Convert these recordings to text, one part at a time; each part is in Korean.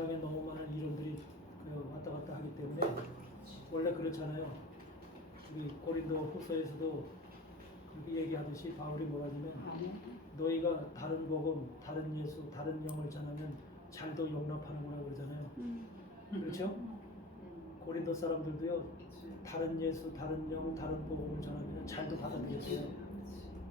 세상에 너무 많은 이론들이 왔다 갔다 하기 때문에 원래 그렇잖아요. 우리 고린도 후서에서도 그렇게 얘기하듯이 바울이 뭐라 하냐면 너희가 다른 복음, 다른 예수, 다른 영을 전하면 잘도 용납하는구나 그러잖아요. 그렇죠? 고린도 사람들도요 다른 예수, 다른 영, 다른 복음을 전하면 잘도 받아들였어요.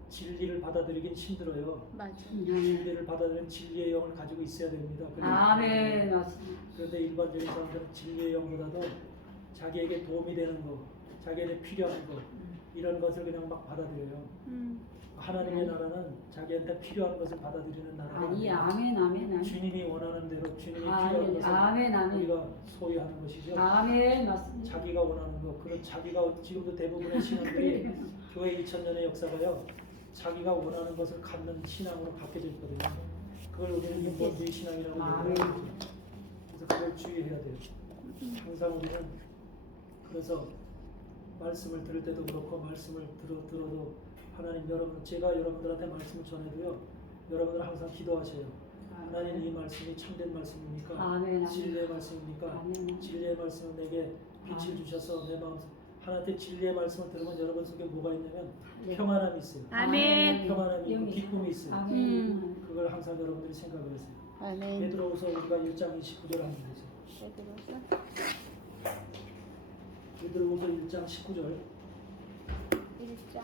진리를 받아들이긴 힘들어요. 맞아. 진리를 받아들이는 진리의 영을 가지고 있어야 됩니다. 아멘. 맞습니다. 그런데 일반적인 사람들은 진리의 영보다도 자기에게 도움이 되는 거, 자기에게 필요한 거 이런 것을 그냥 막 받아들여요. 하나님의 나라는 자기한테 필요한 것을 받아들이는 나라가 아니, 아니에요. 아멘, 아멘, 아멘. 주님이 원하는 대로 주님이 필요한 아멘, 것을 아멘, 아멘. 우리가 소유하는 것이죠. 아멘, 맞습니다. 자기가 원하는 것, 그런 자기가 지금도 대부분의 신앙들이 교회 2000년의 역사가요. 자기가 원하는 것을 갖는 신앙으로 바뀌어져 있거든요. 그걸 우리는 인본주의 신앙이라고 아멘. 얘기해요. 그래서 그걸 주의해야 돼요. 항상 우리는 그래서 말씀을 들을 때도 그렇고 말씀을 들어도 하나님 제가 여러분들한테 말씀을 전해도요. 여러분들 항상 기도하세요. 하나님 이 말씀이 참된 말씀입니까? 아멘. 진리의 말씀입니까? 아멘. 진리의 말씀은 내게 빛을 아멘. 주셔서 내 마음 하나님의 진리의 말씀을 들으면 여러분 속에 뭐가 있냐면 네. 평안함이 있어요. 아멘. 평안함이 있고 영이 기쁨이 있어요. 아멘. 그걸 항상 여러분들이 생각을 하세요. 아멘. 베드로후서 우리가 1장 29절 한번 보세요. 베드로후서 1장 19절. 1장.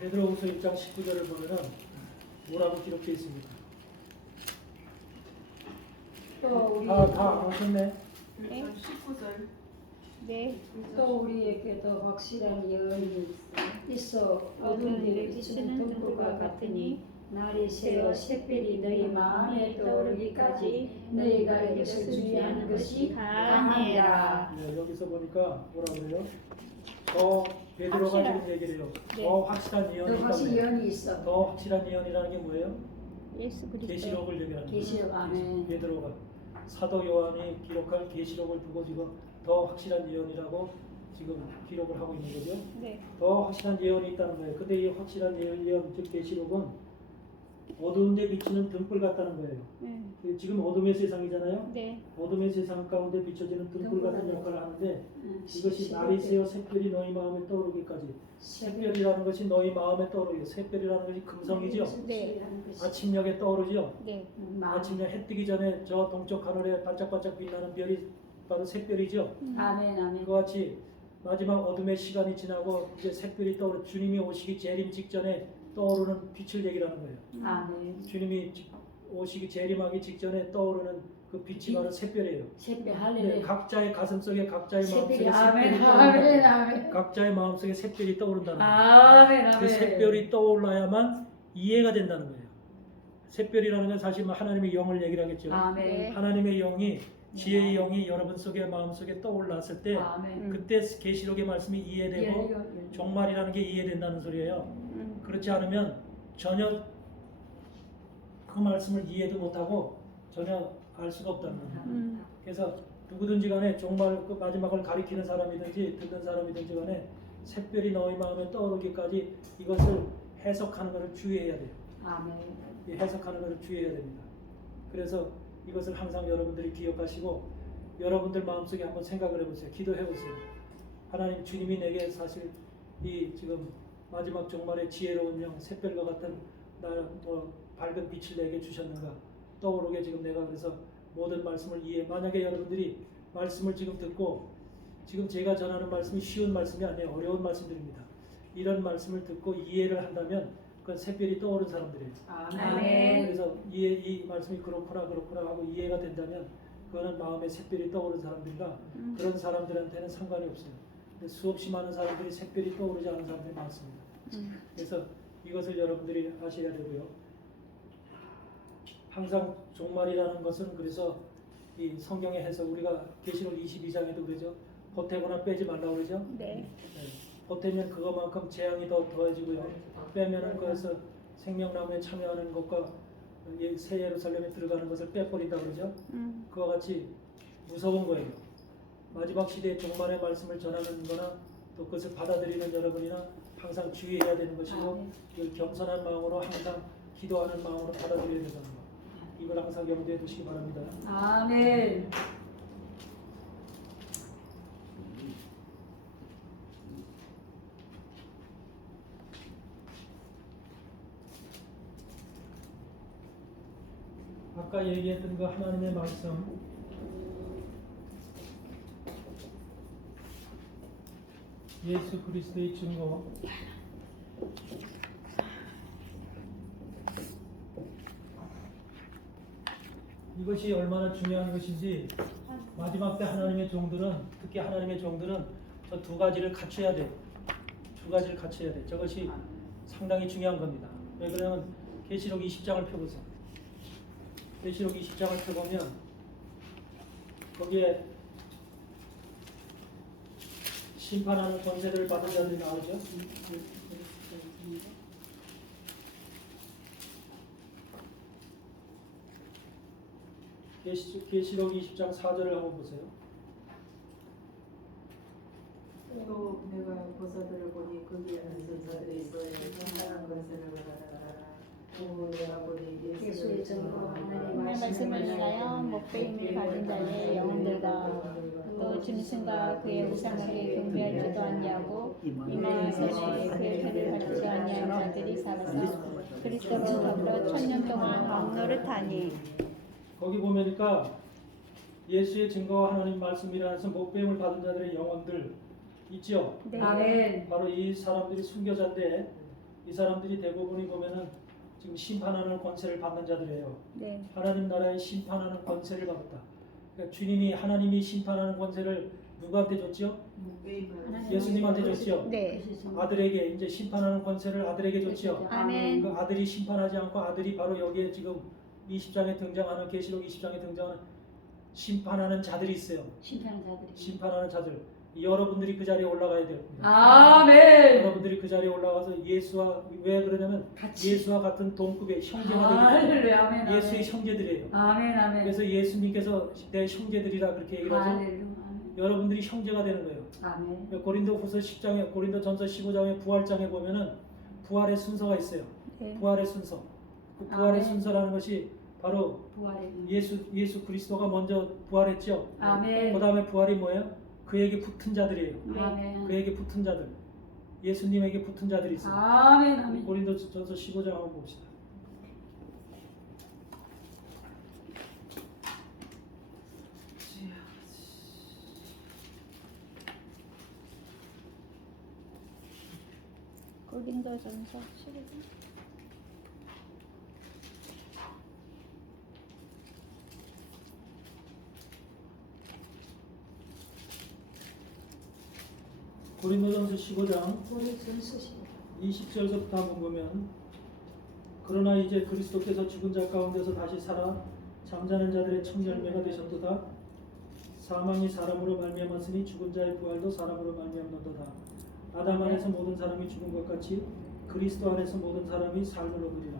베드로후서 1장 19절을 보면은 뭐라고 기록되어 있습니까? 또 우리 다 아셨네. 네. 19절. 네. 또 우리에게도 확실한 예언이 있어 어두운 일을 비추는 등불과 같으니 날이 새어 샛별이 너희 마음에 떠오르기까지 너희가 이것을 주의하는 것이 강하니라. 네, 여기서 보니까 뭐라 그래요? 더 베드로가 확실한. 지금 얘기를 해요. 네. 더 확실한 예언이 또 다시 있다고요. 예언이 있어. 더 확실한 예언이라는 게 뭐예요? 예수 그리스도. 계시록을 얘기하는 거예요. 계시록, 아멘. 베드로가 사도 요한이 기록한 계시록을 두고 지금 더 확실한 예언이라고 지금 기록을 하고 있는 거죠. 네. 더 확실한 예언이 있다는 거예요. 근데 이 확실한 예언, 즉 계시록은 어두운 데 비치는 등불 같다는 거예요. 네. 지금 어둠의 세상이잖아요. 네. 어둠의 세상 가운데 비춰지는 등불 같은 역할을 하는데 이것이 시- 날이 새어 샛별이 너희 마음에 떠오르기까지. 샛별이라는 것이 너희 마음에 떠오르요. 샛별이라는 것이 금성이죠. 네. 아침녘에 떠오르죠. 네. 아침에 해 뜨기 전에 저 동쪽 하늘에 반짝반짝 빛나는 별이 바로 샛별이죠. 아멘, 아멘. 그와 같이 마지막 어둠의 시간이 지나고 이제 샛별이 떠오르 주님이 오시기 재림 직전에 떠오르는 빛을 얘기하는 거예요. 아멘. 주님이 오시기 재림하기 직전에 떠오르는 그 빛이 바로 샛별이에요. 샛별 네, 할렐루야. 각자의 가슴 속에 각자의 마음 속에 샛별이 아멘, 샛별이 아멘, 떠오른다. 아멘. 각자의 마음 속에 샛별이 떠오른다는 거예요. 아멘, 그 아멘. 샛별이 떠올라야만 이해가 된다는 거예요. 샛별이라는 건 사실 하나님의 영을 얘기를 하겠죠. 아멘. 하나님의 영이 지혜의 영이 여러분 속에 마음 속에 떠올랐을 때 아멘. 그때 계시록의 말씀이 이해되고 종말이라는 게 이해된다는 소리예요. 그렇지 않으면 전혀 그 말씀을 이해도 못하고 전혀 알 수가 없다는 거예요. 그래서 누구든지 간에 종말 그 마지막을 가리키는 사람이든지 듣는 사람이든지 간에 샛별이 너희 마음에 떠오르기까지 이것을 해석하는 것을 주의해야 돼요. 아멘. 이 해석하는 것을 주의해야 됩니다. 그래서 이것을 항상 여러분들이 기억하시고 여러분들 마음속에 한번 생각을 해보세요. 기도해 보세요. 하나님 주님이 내게 사실 이 지금 마지막 종말의 지혜로운 영 샛별과 같은 밝은 빛을 내게 주셨는가 떠오르게 지금 내가 그래서 모든 말씀을 만약에 여러분들이 말씀을 지금 듣고 지금 제가 전하는 말씀이 쉬운 말씀이 아니에요. 어려운 말씀들입니다. 이런 말씀을 듣고 이해를 한다면 그건 샛별이 떠오른 사람들이에요. 아멘. 그래서 이 말씀이 그렇구나 하고 이해가 된다면 그거는 마음에 샛별이 떠오른 사람들이라 그런 사람들한테는 상관이 없어요. 근데 수없이 많은 사람들이 샛별이 떠오르지 않은 사람들이 많습니다. 그래서 이것을 여러분들이 아셔야 되고요. 항상 종말이라는 것은 그래서 이 성경의 해석 우리가 계시록 22장에도 그러죠. 보태거나 빼지 말라고 그러죠. 네. 보태면 그것만큼 재앙이 더 더해지고요. 빼면은 그래서 생명나무에 참여하는 것과 새 예루살렘에 들어가는 것을 빼버린다 그러죠. 그와 같이 무서운 거예요. 마지막 시대에 종말의 말씀을 전하는 거나 또 그것을 받아들이는 여러분이나 항상 주의해야 되는 것이고 아멘. 이걸 겸손한 마음으로 항상 기도하는 마음으로 받아들여야 된다는 것. 이걸 항상 염두에 두시기 바랍니다. 아멘. 아까 얘기했던 그 하나님의 말씀 예수 그리스도의 증거 이것이 얼마나 중요한 것인지 마지막 때 하나님의 종들은 특히 하나님의 종들은 저 두 가지를 갖춰야 돼요. 두 가지를 갖춰야 돼. 저것이 상당히 중요한 겁니다. 왜 그러냐면 계시록 20장을 펴보세요. 계시록 20장을 펴보면 거기에 심판하는 권세를 받은 자들이 나오죠. 계시록 20장 4절을 한번 보세요. 또 내가 보사들을 보니 거기 앉은 자들이 있어야 상당한 것을 받아라. 또 내가 보니 예수의 증거 하나님의 하나님의 말씀을 인하여 목배임을 받은 자의 영혼들과 또 짐승과 그의 우상에게 경배하지도 아니하고 이마선에 그의 표를 받지 아니한 자들이 살아서 그리스도로 더불어 1000년 동안 왕노릇하니. 거기 보면니까 예수의 증거와 하나님 말씀이라서 목배임을 받은 자들의 영혼들 있죠. 네. 아멘. 바로 이 사람들이 순교자인데 이 사람들이 대부분이 보면은 지금 심판하는 권세를 받는 자들이에요. 네. 하나님 나라의 심판하는 권세를 받았다. 그러니까 주님이 하나님이 심판하는 권세를 누구한테 줬죠? 예수님한테 줬죠. 네. 아들에게 이제 심판하는 권세를 아들에게 줬죠. 아멘. 그 아들이 심판하지 않고 아들이 바로 여기에 지금 20장에 등장하는 계시록 20장에 등장하는 심판하는 자들이 있어요. 심판한 자들이. 심판하는 자들. 여러분들이 그 자리에 올라가야 돼요. 아멘. 여러분들이 그 자리에 올라가서 예수와 왜 그러냐면 같이. 예수와 같은 동급의 형제가 되기 할렐루야. 아멘. 때문에 예수의 형제들이에요. 아멘. 아멘. 그래서 예수님께서 내 형제들이라 그렇게 얘기를 하죠. 할렐루야. 여러분들이 형제가 되는 거예요. 아멘. 고린도후서 10장에 고린도전서 15장에 부활장에 보면은 부활의 순서가 있어요. 네. 부활의 순서. 그 부활의 아멘. 순서라는 것이 바로 부활의 예수 그리스도가 먼저 부활했죠. 아멘. 그 다음에 부활이 뭐예요? 그에게 붙은 자들이에요. 아멘. 그에게 붙은 자들. 예수님에게 붙은 자들이 있어요. 아멘. 아멘. 고린도전서 15장 한번 봅시다. 고린도전서 12장. 고린도전서 15장 우리 전수시. 20절부터 한번 보면 그러나 이제 그리스도께서 죽은 자 가운데서 다시 살아 잠자는 자들의 첫 열매가 되셨도다. 사망이 사람으로 말미암았으니 죽은 자의 부활도 사람으로 말미암는도다. 아담 안에서 모든 사람이 죽은 것 같이 그리스도 안에서 모든 사람이 삶을 얻으리라.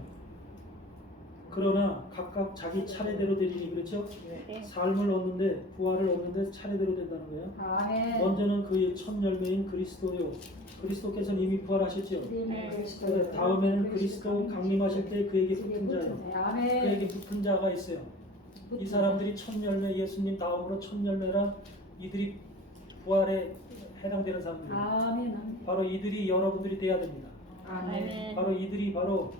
그러나 각각 자기 차례대로 되리니 그렇죠? 네. 삶을 얻는데 부활을 얻는데 차례대로 된다는 거예요. 아멘. 먼저는 그의 첫 열매인 그리스도요. 그리스도께서는 이미 부활하셨죠. 그래, 다음에는 그리스도 강림하실 때 그에게 붙은 자예요. 아멘. 그에게 붙은 자가 있어요. 이 사람들이 첫 열매 예수님 다음으로 첫 열매라 이들이 부활에 해당되는 사람들이에요. 아멘. 아멘. 바로 이들이 여러분들이 돼야 됩니다. 아멘. 바로 이들이 바로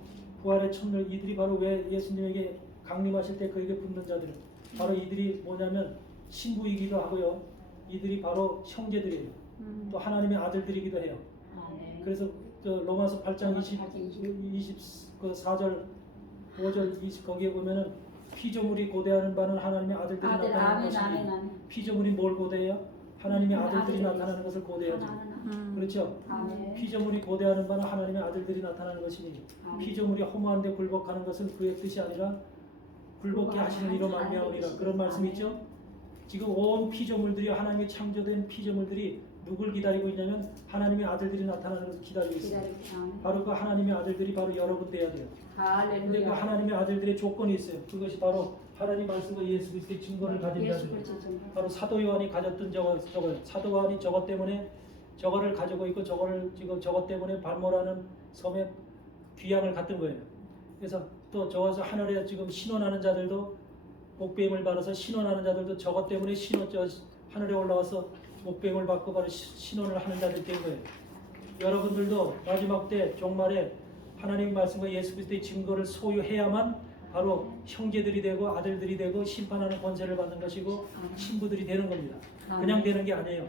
부활의 첫열 이들이 바로 왜 예수님에게 강림하실 때 그에게 붙는 자들 바로 이들이 뭐냐면 신부이기도 하고요. 이들이 바로 형제들이에요. 또 하나님의 아들들이기도 해요. 아멘. 그래서 저 로마서 8장 24절 5절 20 거기에 보면은 피조물이 고대하는 바는 하나님의 아들들이 아들. 나타나는 아멘. 것이니 아멘. 아멘. 피조물이 뭘 고대해요? 하나님의 아들들이 아들들이 나타나는 것을 고대하죠. 그렇죠? 아멘. 피조물이 고대하는 바는 하나님의 아들들이 나타나는 것이니 아멘. 피조물이 허무한데 굴복하는 것은 그의 뜻이 아니라 굴복케 하시는 이로 말미암으리라. 그런 말씀 있죠? 지금 온 피조물들이 하나님의 창조된 피조물들이 누굴 기다리고 있냐면 하나님의 아들들이 나타나는 것을 기다리고 있어요. 기다릴게요. 바로 그 하나님의 아들들이 바로 여러분 돼야 돼요. 근데 그 할렐루야. 하나님의 아들들의 조건이 있어요. 그것이 바로 하나님 말씀과 예수 그리스도의 증거를 가진 예수 자들, 그리스도 좀 바로 사도 요한이 가졌던 저거예요. 사도 요한이 저것 때문에 저거를 가지고 있고 저거를 지금 저것 때문에 발모라는 섬에 귀향을 갔던 거예요. 그래서 또 저와서 하늘에 지금 신원하는 자들도 복배임을 받아서 신원하는 자들도 저것 때문에 하늘에 올라와서 복배임을 받고 바로 신원을 하는 자들이 된 거예요. 여러분들도 마지막 때 종말에 하나님 말씀과 예수 그리스도의 증거를 소유해야만 바로 형제들이 되고 아들들이 되고 심판하는 권세를 받는 것이고 신부들이 되는 겁니다. 그냥 되는 게 아니에요.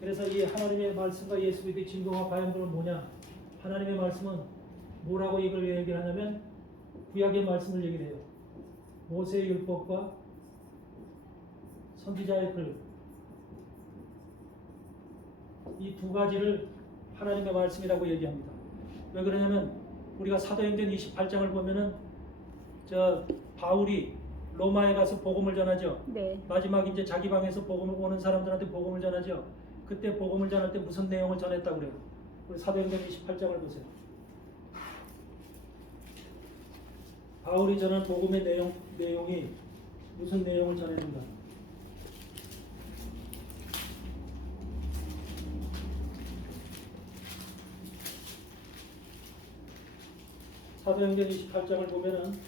그래서 이 하나님의 말씀과 예수 그리스도의 증거와 과연들은 뭐냐? 하나님의 말씀은 뭐라고 이걸 얘기를 하냐면 구약의 말씀을 얘기를 해요. 모세의 율법과 선지자의 글, 이 두 가지를 하나님의 말씀이라고 얘기합니다. 왜 그러냐면 우리가 사도행전 28장을 보면은 저 바울이 로마에 가서 복음을 전하죠. 네. 마지막 이제 자기 방에서 복음을 오는 사람들한테 복음을 전하죠. 그때 복음을 전할 때 무슨 내용을 전했다고 그래요? 우리 사도행전 28장을 보세요. 바울이 전한 복음의 내용이 무슨 내용을 전했는가? 사도행전 28장을 보면은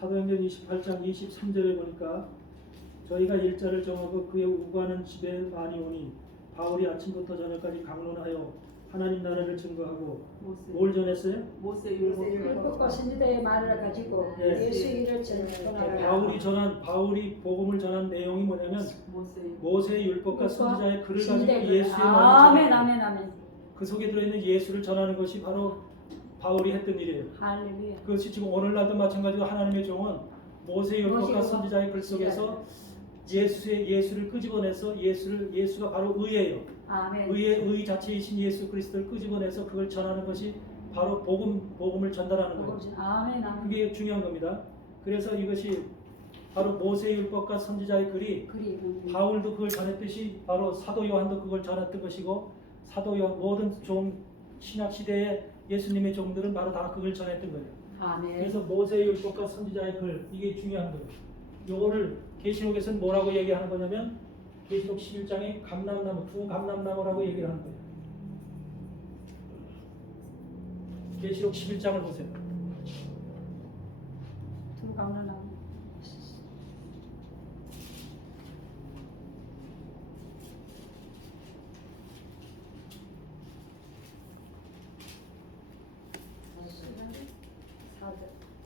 사도행전 28장 23절에 보니까 저희가 일자를 정하고 그의 우고하는 집에 많이 오니 바울이 아침부터 저녁까지 강론하여 하나님 나라를 증거하고 뭘 전했어요? 모세 율법과 선지자의 말을 가지고 네. 예수 이름을 전하라. 바울이 복음을 전한 내용이 뭐냐면 모세 모세의 율법과 선지자의 글을 가지고 선지자의 글. 예수의 아멘 말을 아멘 아멘. 그 속에 들어있는 예수를 전하는 것이 바로 바울이 했던 일이에요. 할렐루야. 그것이 지금 오늘날도 마찬가지로 하나님의 종은 모세의 율법과 모세의 선지자의 글 속에서 예수를 끄집어내서 예수가 바로 의예요. 아멘. 의 자체이신 예수 그리스도를 끄집어내서 그걸 전하는 것이 바로 복음을 전달하는 거예요. 아멘 아멘. 그게 중요한 겁니다. 그래서 이것이 바로 모세의 율법과 선지자의 글이 바울도 그걸 전했듯이 바로 사도 요한도 그걸 전했던 것이고 사도 요한 모든 신약 시대의 예수님의 종들은 바로 다 그걸 전했던 거예요. 아멘. 그래서 모세의 율법과 선지자의 글 이게 중요한 거예요. 요거를 계시록에서는 뭐라고 얘기하는 거냐면 계시록 11장에 감람나무 두 감람나무라고 얘기를 하는 거예요. 계시록 11장을 보세요. 두 감람나무.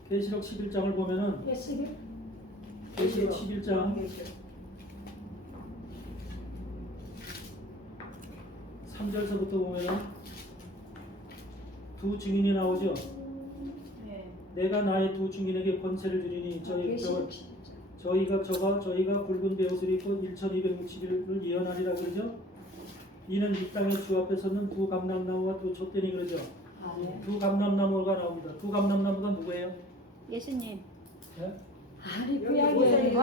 계시록 11장을 보면은 계시록 11장 3절서부터 보면은 두 증인이 나오죠. 내가 나의 두 증인에게 권세를 주리니 저희가 붉은 베옷을 입고 1260일을 예언하리라 그러죠. 이는 이 땅의 주 앞에 서는 두 감람나무와 두 촛대니 그러죠. 두 감람나무가 나옵니다. 두 감람나무가 누구예요? 예수님. 네? 구약에 어디?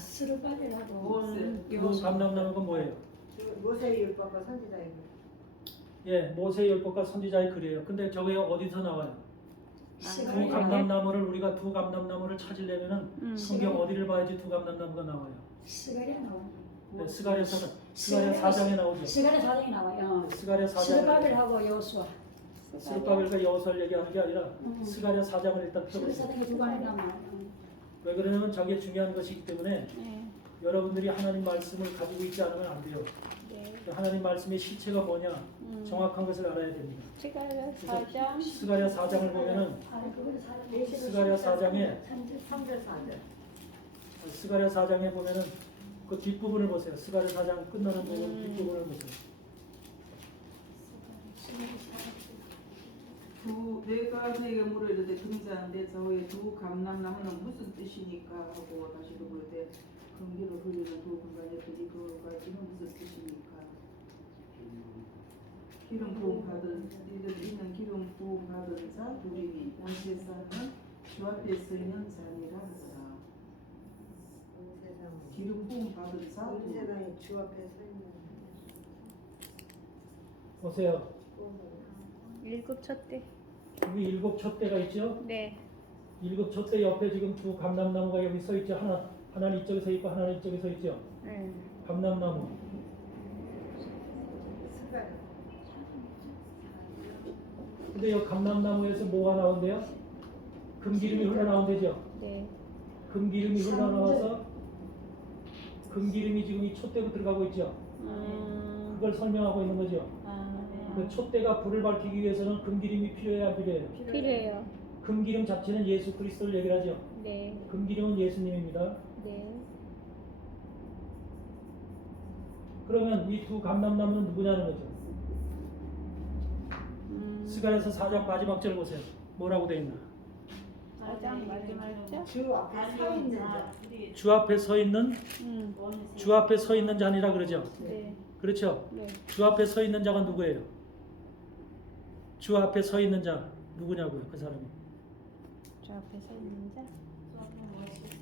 스루바벨하고 두 감람나무가 뭐예요? 모세의 율법과 선지자의 글. 예, 모세의 율법과 선지자의 글이에요. 근데 저게 어디서 나와요? 두 감람나무를 우리가 두 감람나무를 찾으려면은 성경 어디를 봐야지 두 감람나무가 나와요? 스가랴 나와요. 네, 스가랴 4장에 나오죠. 스가랴 4장에 나와요. 스가랴 4장. 스루바벨하고 여호수아. 스룹바벨과 여호수아를 얘기하는 게 아니라 스가랴 4장을 일단 스가랴 펴보세요. 4장에 두 관이 나와요. 왜 그러냐면 저게 중요한 것이기 때문에 네. 여러분들이 하나님 말씀을 가지고 있지 않으면 안 돼요. 네. 하나님 말씀의 실체가 뭐냐 정확한 것을 알아야 됩니다. 스가랴 4장. 스가랴 4장을 보면은 스가랴 4장에 3절 4절. 스가랴 4장에 보면은 그 뒷부분을 보세요. 스가랴 4장 끝나는 부분 뒷부분을 보세요. 내가 너에게 물으려되 등자한데 저의 두 감람나무는 무슨 뜻이니까 하고 다시 물으되 금기로 흘리는 두 군가의 들이 그가 이는 무슨 뜻입니까? 기름 부음 받은 이들이 있는 기름 부음 받은 자 둘이니 모세산은 주 앞에 서 있는 자니라 하더라. 온 세상 기름 부음 받은 자 온 둘. 세상이 주 앞에 서 있는 보세요. 일곱 촛대. 여기 일곱 촛대가 있죠. 네. 일곱 촛대 옆에 지금 두 감람나무가 여기 서 있죠. 하나는 이쪽에 서 있고 하나는 이쪽에 서 있죠. 감람나무. 스가랴. 근데 이 감람나무에서 뭐가 나온대요? 금기름이 흘러나온대죠. 네. 금기름이 흘러나와서 금기름이 지금 이 촛대로 들어가고 있죠. 그걸 설명하고 있는 거죠. 그 촛대가 불을 밝히기 위해서는 금기름이 필요해야 안 필요해요? 필요해요. 금기름 자체는 예수 그리스도를 얘기를 하죠. 네. 금기름은 예수님입니다. 네. 그러면 이 두 감람나무는 누구냐는 거죠. 스가랴서 4장 마지막 절 보세요. 뭐라고 되어 있나? 가장 마지막이죠? 주 앞에 서 있는 자. 주 앞에 서 있는 주 앞에 서 있는 자니라 그러죠. 네. 그렇죠. 네. 주 앞에 서 있는 자가 누구예요? 주 앞에 서 있는 자 누구냐고요? 그 사람이. 저 앞에 서 있는 자.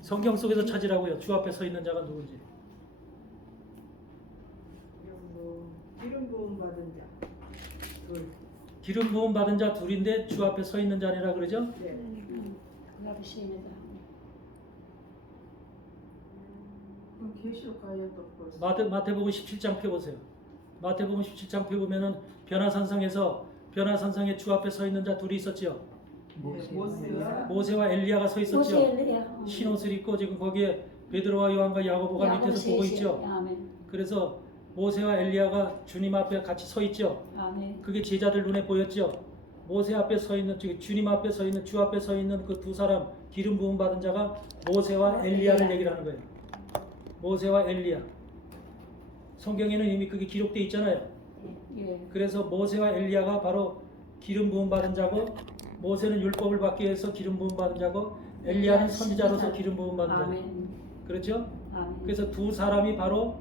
성경 속에서 찾으라고요. 주 앞에 서 있는 자가 누군지. 기름 부음 받은 자. 둘. 기름 부음 받은 자 둘인데 주 앞에 서 있는 자니라 그러죠. 네. 그렇습니다. 그럼 계시록 가야 또 벌써. 마태복음 17장 펴 보세요. 마태복음 17장 펴 보면은 변화산상에 주 앞에 서 있는 자 둘이 있었죠. 모세와 모세와 엘리야가 서 있었죠. 모세엘리야. 흰옷을 입고 지금 거기에 베드로와 요한과 야고보가 밑에서 보고 있죠. 아멘. 그래서 모세와 엘리야가 주님 앞에 같이 서 있죠. 아멘. 그게 제자들 눈에 보였죠. 모세 앞에 서 있는 주님 앞에 서 있는 주 앞에 서 있는 그 두 사람 기름 부음 받은 자가 모세와 엘리야를 얘기를 하는 거예요. 모세와 엘리야. 성경에는 이미 그게 기록되어 있잖아요. 예. 그래서 모세와 엘리야가 바로 기름 부음 받은 자고 모세는 율법을 받기 위해서 기름 부음 받은 자고 엘리야는 선지자로서 기름 부음 받은 자. 아멘. 그렇죠? 아멘. 그래서 두 사람이 바로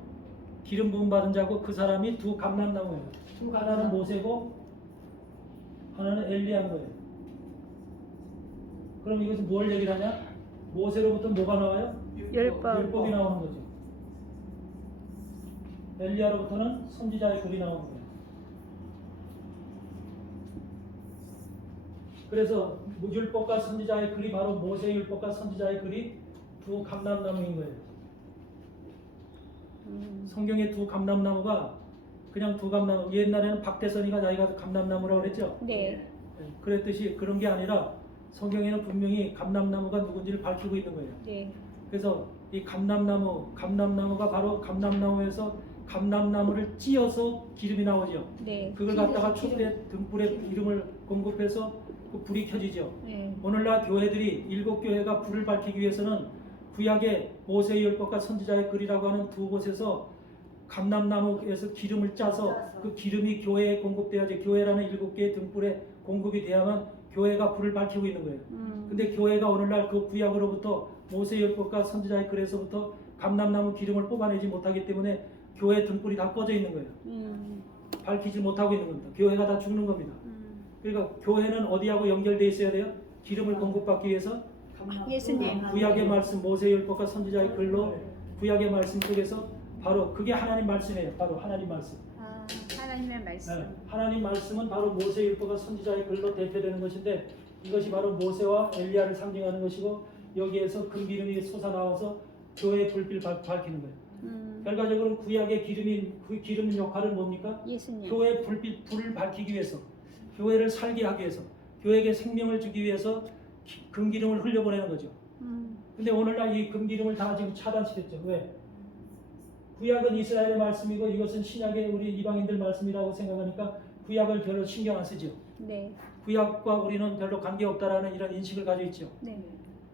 기름 부음 받은 자고 그 사람이 두 감람나무예요. 하나는 모세고 하나는 엘리야인 거예요. 그럼 이것은 뭘 얘기를 하냐? 모세로부터 뭐가 나와요? 율법. 율법이 나오는 거죠. 엘리야로부터는 선지자의 글이 나오는 거예요. 그래서 율법과 선지자의 글이 바로 모세의 율법과 선지자의 글이 두 감람나무인 거예요. 성경의 두 감람나무가 그냥 두 감나무, 옛날에는 박대선이가 자기가 감람나무라고 그랬죠. 네. 그랬듯이 그런 게 아니라 성경에는 분명히 감람나무가 누군지를 밝히고 있는 거예요. 네. 그래서 이 감람나무가 바로 감람나무에서 감람나무를 찧어서 기름이 나오죠. 네. 그걸 갖다가 촛대 등불에 기름을 공급해서 그 불이 켜지죠. 네. 오늘날 교회들이 일곱 교회가 불을 밝히기 위해서는 구약의 모세의 율법과 선지자의 글이라고 하는 두 곳에서 감람나무에서 기름을 짜서 그 기름이 교회에 공급돼야지 교회라는 일곱 개의 등불에 공급이 돼야만 교회가 불을 밝히고 있는 거예요. 근데 교회가 오늘날 그 구약으로부터 모세의 율법과 선지자의 글에서부터 감람나무 기름을 뽑아내지 못하기 때문에 교회 등불이 다 꺼져 있는 거예요. 밝히지 못하고 있는 겁니다. 교회가 다 죽는 겁니다. 그러니까 교회는 어디하고 연결돼 있어야 돼요? 기름을 공급받기 위해서 예수님. 구약의 말씀 모세의 율법과 선지자의 글로 구약의 말씀 속에서 바로 그게 하나님 말씀이에요. 바로 하나님 말씀. 아, 하나님의 말씀. 네, 하나님 말씀은 바로 모세의 율법과 선지자의 글로 대표되는 것인데 이것이 바로 모세와 엘리야를 상징하는 것이고 여기에서 금기름이 솟아나와서 교회의 불빛을 밝히는 거예요. 결과적으로 구약의 기름 역할은 뭡니까? 예수님. 교회의 불을 밝히기 위해서 교회를 살게 하기 위해서 교회에게 생명을 주기 위해서 금기름을 흘려보내는 거죠. 근데 오늘날 이 금기름을 다 지금 차단시켰죠. 왜? 구약은 이스라엘의 말씀이고 이것은 신약의 우리 이방인들 말씀이라고 생각하니까 구약을 별로 신경 안 쓰죠. 네. 구약과 우리는 별로 관계없다라는 이런 인식을 가지고 있죠. 네.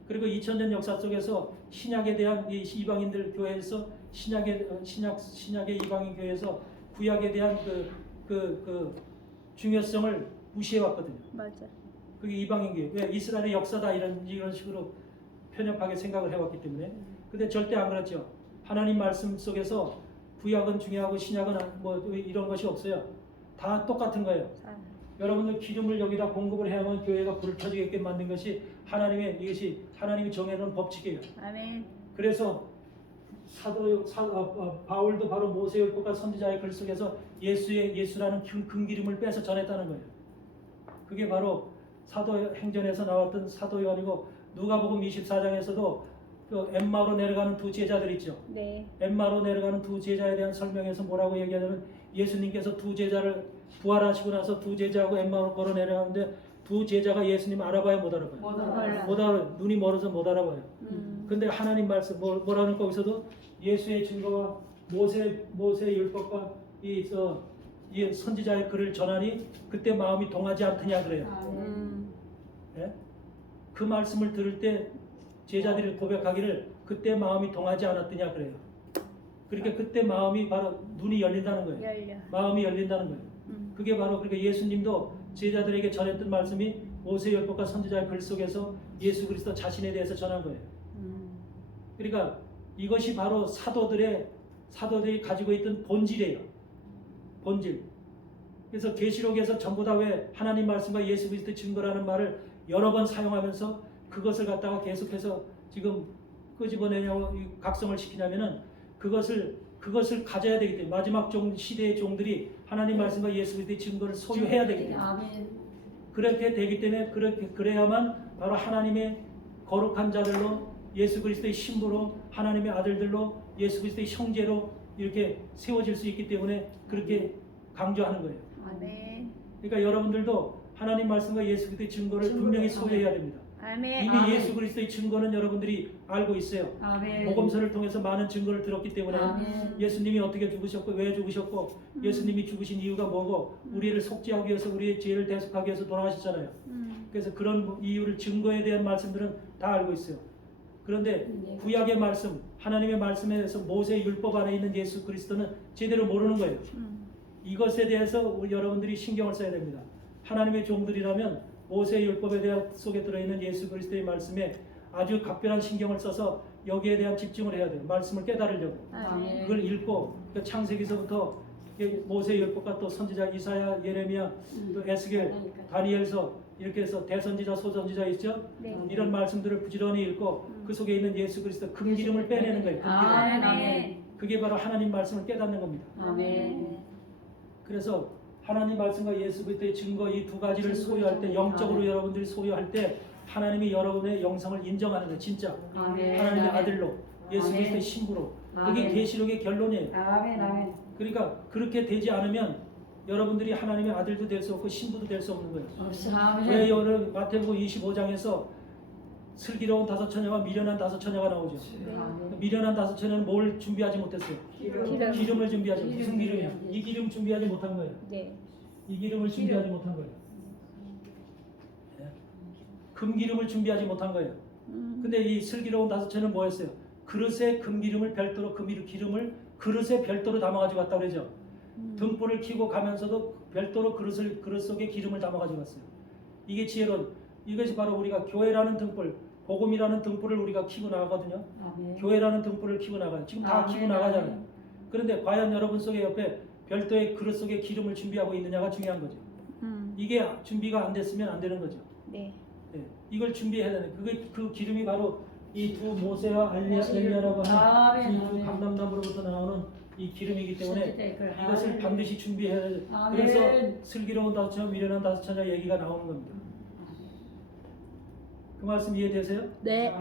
그리고 2000년 역사 속에서 신약에 대한 이 이방인들 교회에서 신약의 이방인 교회에서 구약에 대한 그 중요성을 무시해 왔거든요. 맞아. 그게 이방인 교회. 왜 이스라엘의 역사다 이런 식으로 편협하게 생각을 해왔기 때문에. 근데 절대 안 그렇죠. 하나님 말씀 속에서 구약은 중요하고 신약은 뭐 이런 것이 없어요. 다 똑같은 거예요. 여러분들 기름을 여기다 공급을 해야만 교회가 불을 켜지게 만든 것이 이것이 하나님이 정해놓은 법칙이에요. 아멘. 그래서 바울도 바로 모세율법과 선지자의 글 속에서 예수라는 금기름을 빼서 전했다는 거예요. 그게 바로 사도행전에서 나왔던 사도 요한이고, 누가복음 24장에서도 그 엠마오로 내려가는 두 제자들 있죠. 네. 엠마로 내려가는 두 제자에 대한 설명에서 뭐라고 얘기하냐면, 예수님께서 두 제자를 부활하시고 나서 두 제자하고 엠마로 걸어 내려가는데 두 제자가 예수님 알아봐야 못 알아봐요. 몰라. 못 알아, 눈이 멀어서 못 알아봐요. 근데 하나님 말씀 뭐라는 거기서도 예수의 증거와 모세의 율법과 이 선지자의 글을 전하니 그때 마음이 동하지 않더냐 그래요. 예? 그 말씀을 들을 때 제자들이 고백하기를 그때 마음이 동하지 않았더냐 그래요. 그러니까 그때 마음이 바로 눈이 열린다는 거예요. 열려. 마음이 열린다는 거예요. 그게 바로 그러니까 예수님도 제자들에게 전했던 말씀이 모세율법과 선지자의 글 속에서 예수 그리스도 자신에 대해서 전한 거예요. 그러니까 이것이 바로 사도들이 가지고 있던 본질이에요. 본질. 그래서 계시록에서 전부 다 왜 하나님 말씀과 예수 그리스도의 증거라는 말을 여러 번 사용하면서 그것을 갖다가 계속해서 지금 끄집어내냐고 각성을 시키냐면은 그것을 가져야 되기 때문에 마지막 시대의 종들이 하나님 말씀과 예수 그리스도의 증거를 소유해야 되기 때문에 그렇게 되기 때문에 그래야만 바로 하나님의 거룩한 자들로 예수 그리스도의 신부로 하나님의 아들들로 예수 그리스도의 형제로 이렇게 세워질 수 있기 때문에 그렇게 강조하는 거예요. 아멘. 그러니까 여러분들도 하나님 말씀과 예수 그리스도의 증거를 분명히 소유해야 됩니다. 아멘. 이미 예수 그리스도의 증거는 여러분들이 알고 있어요. 복음서를 통해서 많은 증거를 들었기 때문에 예수님이 어떻게 죽으셨고 왜 죽으셨고 예수님이 죽으신 이유가 뭐고 우리를 속죄하기 위해서 우리의 죄를 대속하기 위해서 돌아가셨잖아요. 그래서 그런 이유를 증거에 대한 말씀들은 다 알고 있어요. 그런데 구약의 말씀, 하나님의 말씀에 대해서 모세의 율법 안에 있는 예수 그리스도는 제대로 모르는 거예요. 이것에 대해서 우리 여러분들이 신경을 써야 됩니다. 하나님의 종들이라면 모세의 율법에 대한 속에 들어있는 예수 그리스도의 말씀에 아주 각별한 신경을 써서 여기에 대한 집중을 해야 돼요. 말씀을 깨달으려고. 아멘. 그걸 읽고 창세기서부터 모세의 율법과 또 선지자 이사야, 예레미야, 또 에스겔, 다니엘서 이렇게 해서 대선지자, 소선지자 있죠? 네. 이런 말씀들을 부지런히 읽고 그 속에 있는 예수 그리스도 금기름을 빼내는 거예요. 금기름. 아멘. 그게 바로 하나님 말씀을 깨닫는 겁니다. 그래서 하나님 말씀과 예수 그리스도의 증거 이 두 가지를 소유할 때 영적으로 여러분들이 소유할 때 하나님이 여러분의 영성을 인정하는 거예요. 진짜 하나님의 아들로 예수 그리스도의 신부로. 그게 계시록의 결론이에요. 그러니까 그렇게 되지 않으면 여러분들이 하나님의 아들도 될 수 없고 신부도 될 수 없는 거예요. 왜 여러분 마태복음 25장에서 슬기로운 다섯 처녀와 미련한 다섯 처녀가 나오죠. 미련한 다섯 처녀는 뭘 준비하지 못했어요? 기름을 준비하지 못했어요. 무슨 기름이야? 이 기름 준비하지 못한 거예요. 네. 이 기름을 준비하지 못한 거예요. 금기름을 준비하지 못한 거예요. 근데 이 슬기로운 다섯 처녀는 뭐였어요? 그릇에 금기름을 별도로 기름을 그릇에 별도로 담아가지고 갔다 그러죠. 등불을 켜고 가면서도 별도로 그릇 속에 기름을 담아가지고 갔어요. 이게 지혜로운, 이것이 바로 우리가 교회라는 등불, 복음이라는 등불을 우리가 켜고 나가거든요. 교회라는 등불을 켜고 나가요. 지금 다 켜고 나가잖아요. 그런데 과연 여러분 속에 옆에 별도의 그릇 속에 기름을 준비하고 있느냐가 중요한 거죠. 이게 준비가 안 됐으면 안 되는 거죠. 네. 네, 이걸 준비해야 되는 그 기름이 바로 이 두 모세와 엘리야라고 하는 이 두 감람나무로부터 나오는 이 기름이기 때문에 이것을 반드시 준비해야 돼요. 그래서 슬기로운 다섯 처녀, 미련한 다섯 처녀 얘기가 나오는 겁니다. 그 말씀 이해되세요? 네.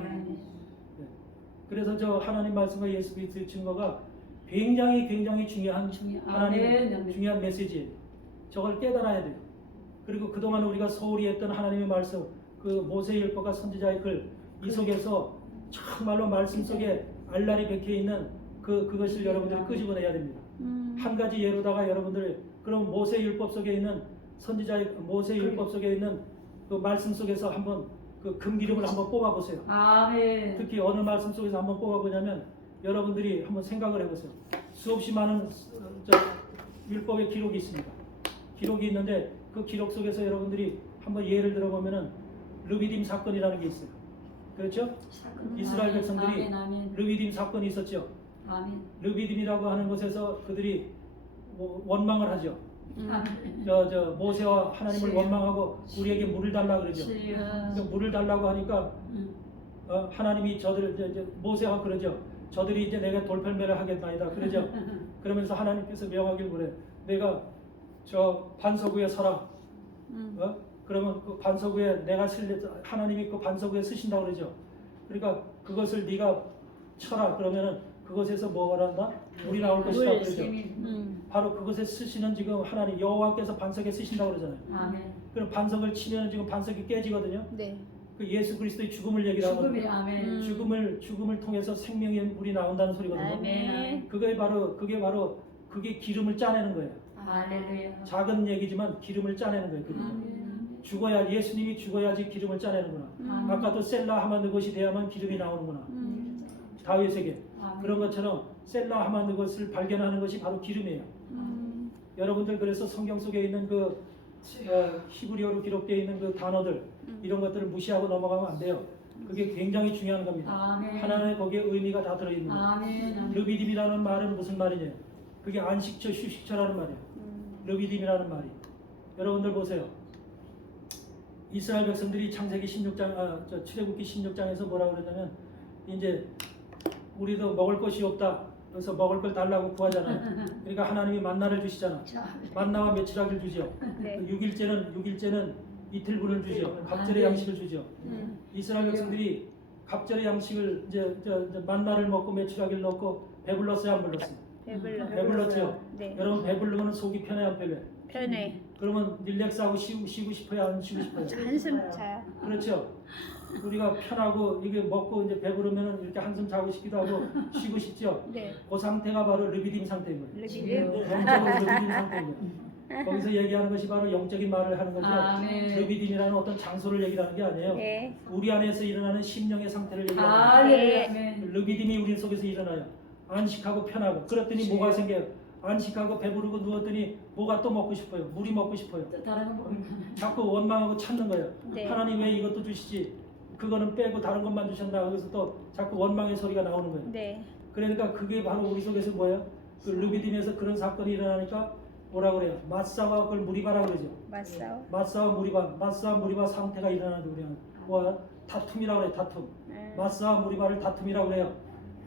그래서 저 하나님 말씀과 예수 그리스도의 증거가 굉장히 중요한 하나님의 중요한 메시지예요. 저걸 깨달아야 돼요. 그리고 그동안 우리가 소홀히 했던 하나님의 말씀, 그 모세의 율법과 선지자의 글, 이 속에서 정말로 말씀 속에 알랄이 박혀 있는 그것을 여러분들이 끄집어내야 됩니다. 한 가지 예로다가 여러분들 그럼 모세 율법 속에 있는 모세 율법 속에 있는 그 말씀 속에서 한번 그 금기름을 한번 뽑아보세요. 특히 어느 말씀 속에서 한번 뽑아보냐면 여러분들이 한번 생각을 해보세요. 수없이 많은 율법의 기록이 있습니다. 기록이 있는데 그 기록 속에서 여러분들이 한번 예를 들어보면은 르비딤 사건이라는 게 있어요. 그렇죠? 이스라엘 백성들이 르비딤 사건이 있었죠. 르비딤이라고 하는 곳에서 그들이 원망을 하죠. 저 모세와 하나님을 원망하고 우리에게 물을 달라 그러죠. 그러니까 물을 달라고 하니까 하나님이 모세가 그러죠. 저들이 이제 내가 돌팔매를 하겠나이다 그러죠. 그러면서 하나님께서 명하길 그래. 내가 저 반석 위에 서라. 그러면 그 반석 위에 하나님이 그 반석 위에 쓰신다고 그러죠. 그러니까 그것을 네가 쳐라. 그러면은 그것에서 뭐가 난다? 물이 나올 것이다 그러죠. 바로 그것에 쓰시는 지금 하나님 여호와께서 반석에 쓰신다고 그러잖아요. 아멘. 그럼 반석을 치면 지금 반석이 깨지거든요. 네. 그 예수 그리스도의 죽음을 얘기하고 죽음이 아멘. 죽음을 통해서 생명의 물이 나온다는 소리거든요. 아멘. 그게 바로 기름을 짜내는 거예요. 할렐루야. 작은 얘기지만 기름을 짜내는 거예요. 죽어야 예수님이 죽어야지 기름을 짜내는구나. 아까도 셀라 하만느것이 돼야만 기름이 나오는구나. 다윗에게 그런 것처럼 셀라 하만느것을 발견하는 것이 바로 기름이에요. 여러분들 그래서 성경 속에 있는 그 히브리어로 기록되어 있는 그 단어들 이런 것들을 무시하고 넘어가면 안 돼요. 그게 굉장히 중요한 겁니다. 아멘. 하나님의 거기에 의미가 다 들어있는 거예요. 아멘. 르비딤이라는 말은 무슨 말이냐? 그게 안식처, 휴식처라는 말이에요. 르비딤이라는 말이. 여러분들 보세요. 이스라엘 백성들이 창세기 16장, 출애굽기 16장에서 뭐라고 그러냐면 이제 우리도 먹을 것이 없다. 그래서 먹을 걸 달라고 구하잖아요. 그러니까 하나님이 만나를 주시잖아. 만나와 며칠하기를 주죠. 네. 6일째는 이틀분을 주죠. 갑절의 양식을 주죠. 이스라엘 백성들이 갑절의 양식을 이제 만나를 먹고 며칠하기를 먹고 배불렀어요, 안 불렀어요? 배불렀죠. 네. 여러분 배불르면 속이 편해 안 편해? 편해. 그러면 릴렉스하고 쉬고 싶어요, 안 쉬고 싶어요? 한숨 자요. 그렇죠. 우리가 편하고 이게 먹고 이제 배부르면 이렇게 한숨 자고 싶기도 하고 쉬고 싶죠. 네. 그 상태가 바로 르비딤 상태인 거예요. 르비딤. 영적으로 르비딤 상태인 거예요. 거기서 얘기하는 것이 바로 영적인 말을 하는 거죠. 아멘. 르비딤이라는 어떤 장소를 얘기하는 게 아니에요. 네. 우리 안에서 일어나는 심령의 상태를 얘기하는 거예요. 할렐루야. 아멘. 르비딤이 우리 속에서 일어나요. 안식하고 편하고. 그랬더니 뭐가 생겨요? 안식하고 배부르고 누웠더니 뭐가 또 먹고 싶어요? 물이 먹고 싶어요. 다른 거 모르면 자꾸 원망하고 찾는 거예요. 네. 하나님 왜 이것도 주시지? 그거는 빼고 다른 것만 주셨나? 그래서 또 자꾸 원망의 소리가 나오는 거예요. 네. 그러니까 그게 바로 우리 속에서 뭐예요? 그 르비딤에서 그런 사건이 일어나니까 뭐라 그래요? 마사와 그걸 무리바라 그러죠. 맞싸워. 마사와 무리바 상태가 일어나는 우리 안에 뭐 다툼이라고 그래요. 다툼. 마사와 무리바를 다툼이라고 그래요.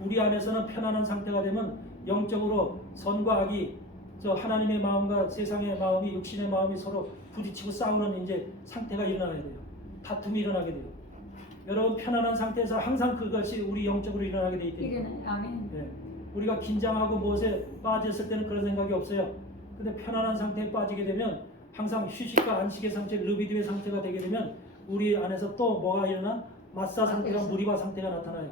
우리 안에서는 편안한 상태가 되면 영적으로 선과 악이 하나님의 마음과 세상의 마음이 육신의 마음이 서로 부딪히고 싸우는 이제 상태가 일어나야 돼요. 다툼이 일어나게 돼요. 여러분 편안한 상태에서 항상 그것이 우리 영적으로 일어나게 돼 있대요. 이거는 아멘. 네. 우리가 긴장하고 무엇에 빠졌을 때는 그런 생각이 없어요. 근데 편안한 상태에 빠지게 되면 항상 휴식과 안식의 상태, 르비딤의 상태가 되게 되면 우리 안에서 또 뭐가 일어나? 마사 상태랑 무리바 상태가 나타나요.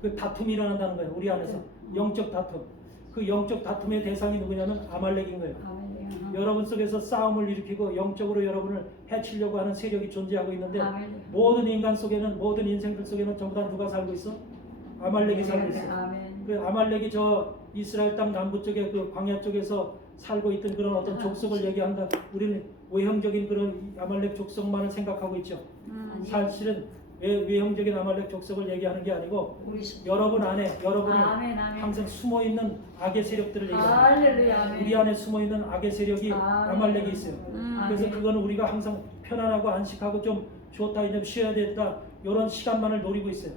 그 다툼이 일어난다는 거예요. 우리 안에서 영적 다툼. 그 영적 다툼의 대상이 누구냐면 아말렉인 거예요. 여러분 속에서 싸움을 일으키고 영적으로 여러분을 해치려고 하는 세력이 존재하고 있는데 모든 인간 속에는 모든 인생들 속에는 전부 다 누가 살고 있어? 아말렉이 살고 있어. 그 아말렉이 저 이스라엘 땅 남부 쪽에 그 광야 쪽에서 살고 있던 그런 어떤 족속을 얘기한다. 우리는 외형적인 그런 아말렉 족속만을 생각하고 있죠. 사실은 외형적인 아말렉 족속을 얘기하는 게 아니고 여러분 안에 여러분은 항상 숨어 있는 악의 세력들을 얘기합니다. 우리 안에 숨어 있는 악의 세력이 아말렉이 있어요. 그래서 그거는 우리가 항상 편안하고 안식하고 좀 좋다 이제 쉬어야 됐다 이런 시간만을 노리고 있어요.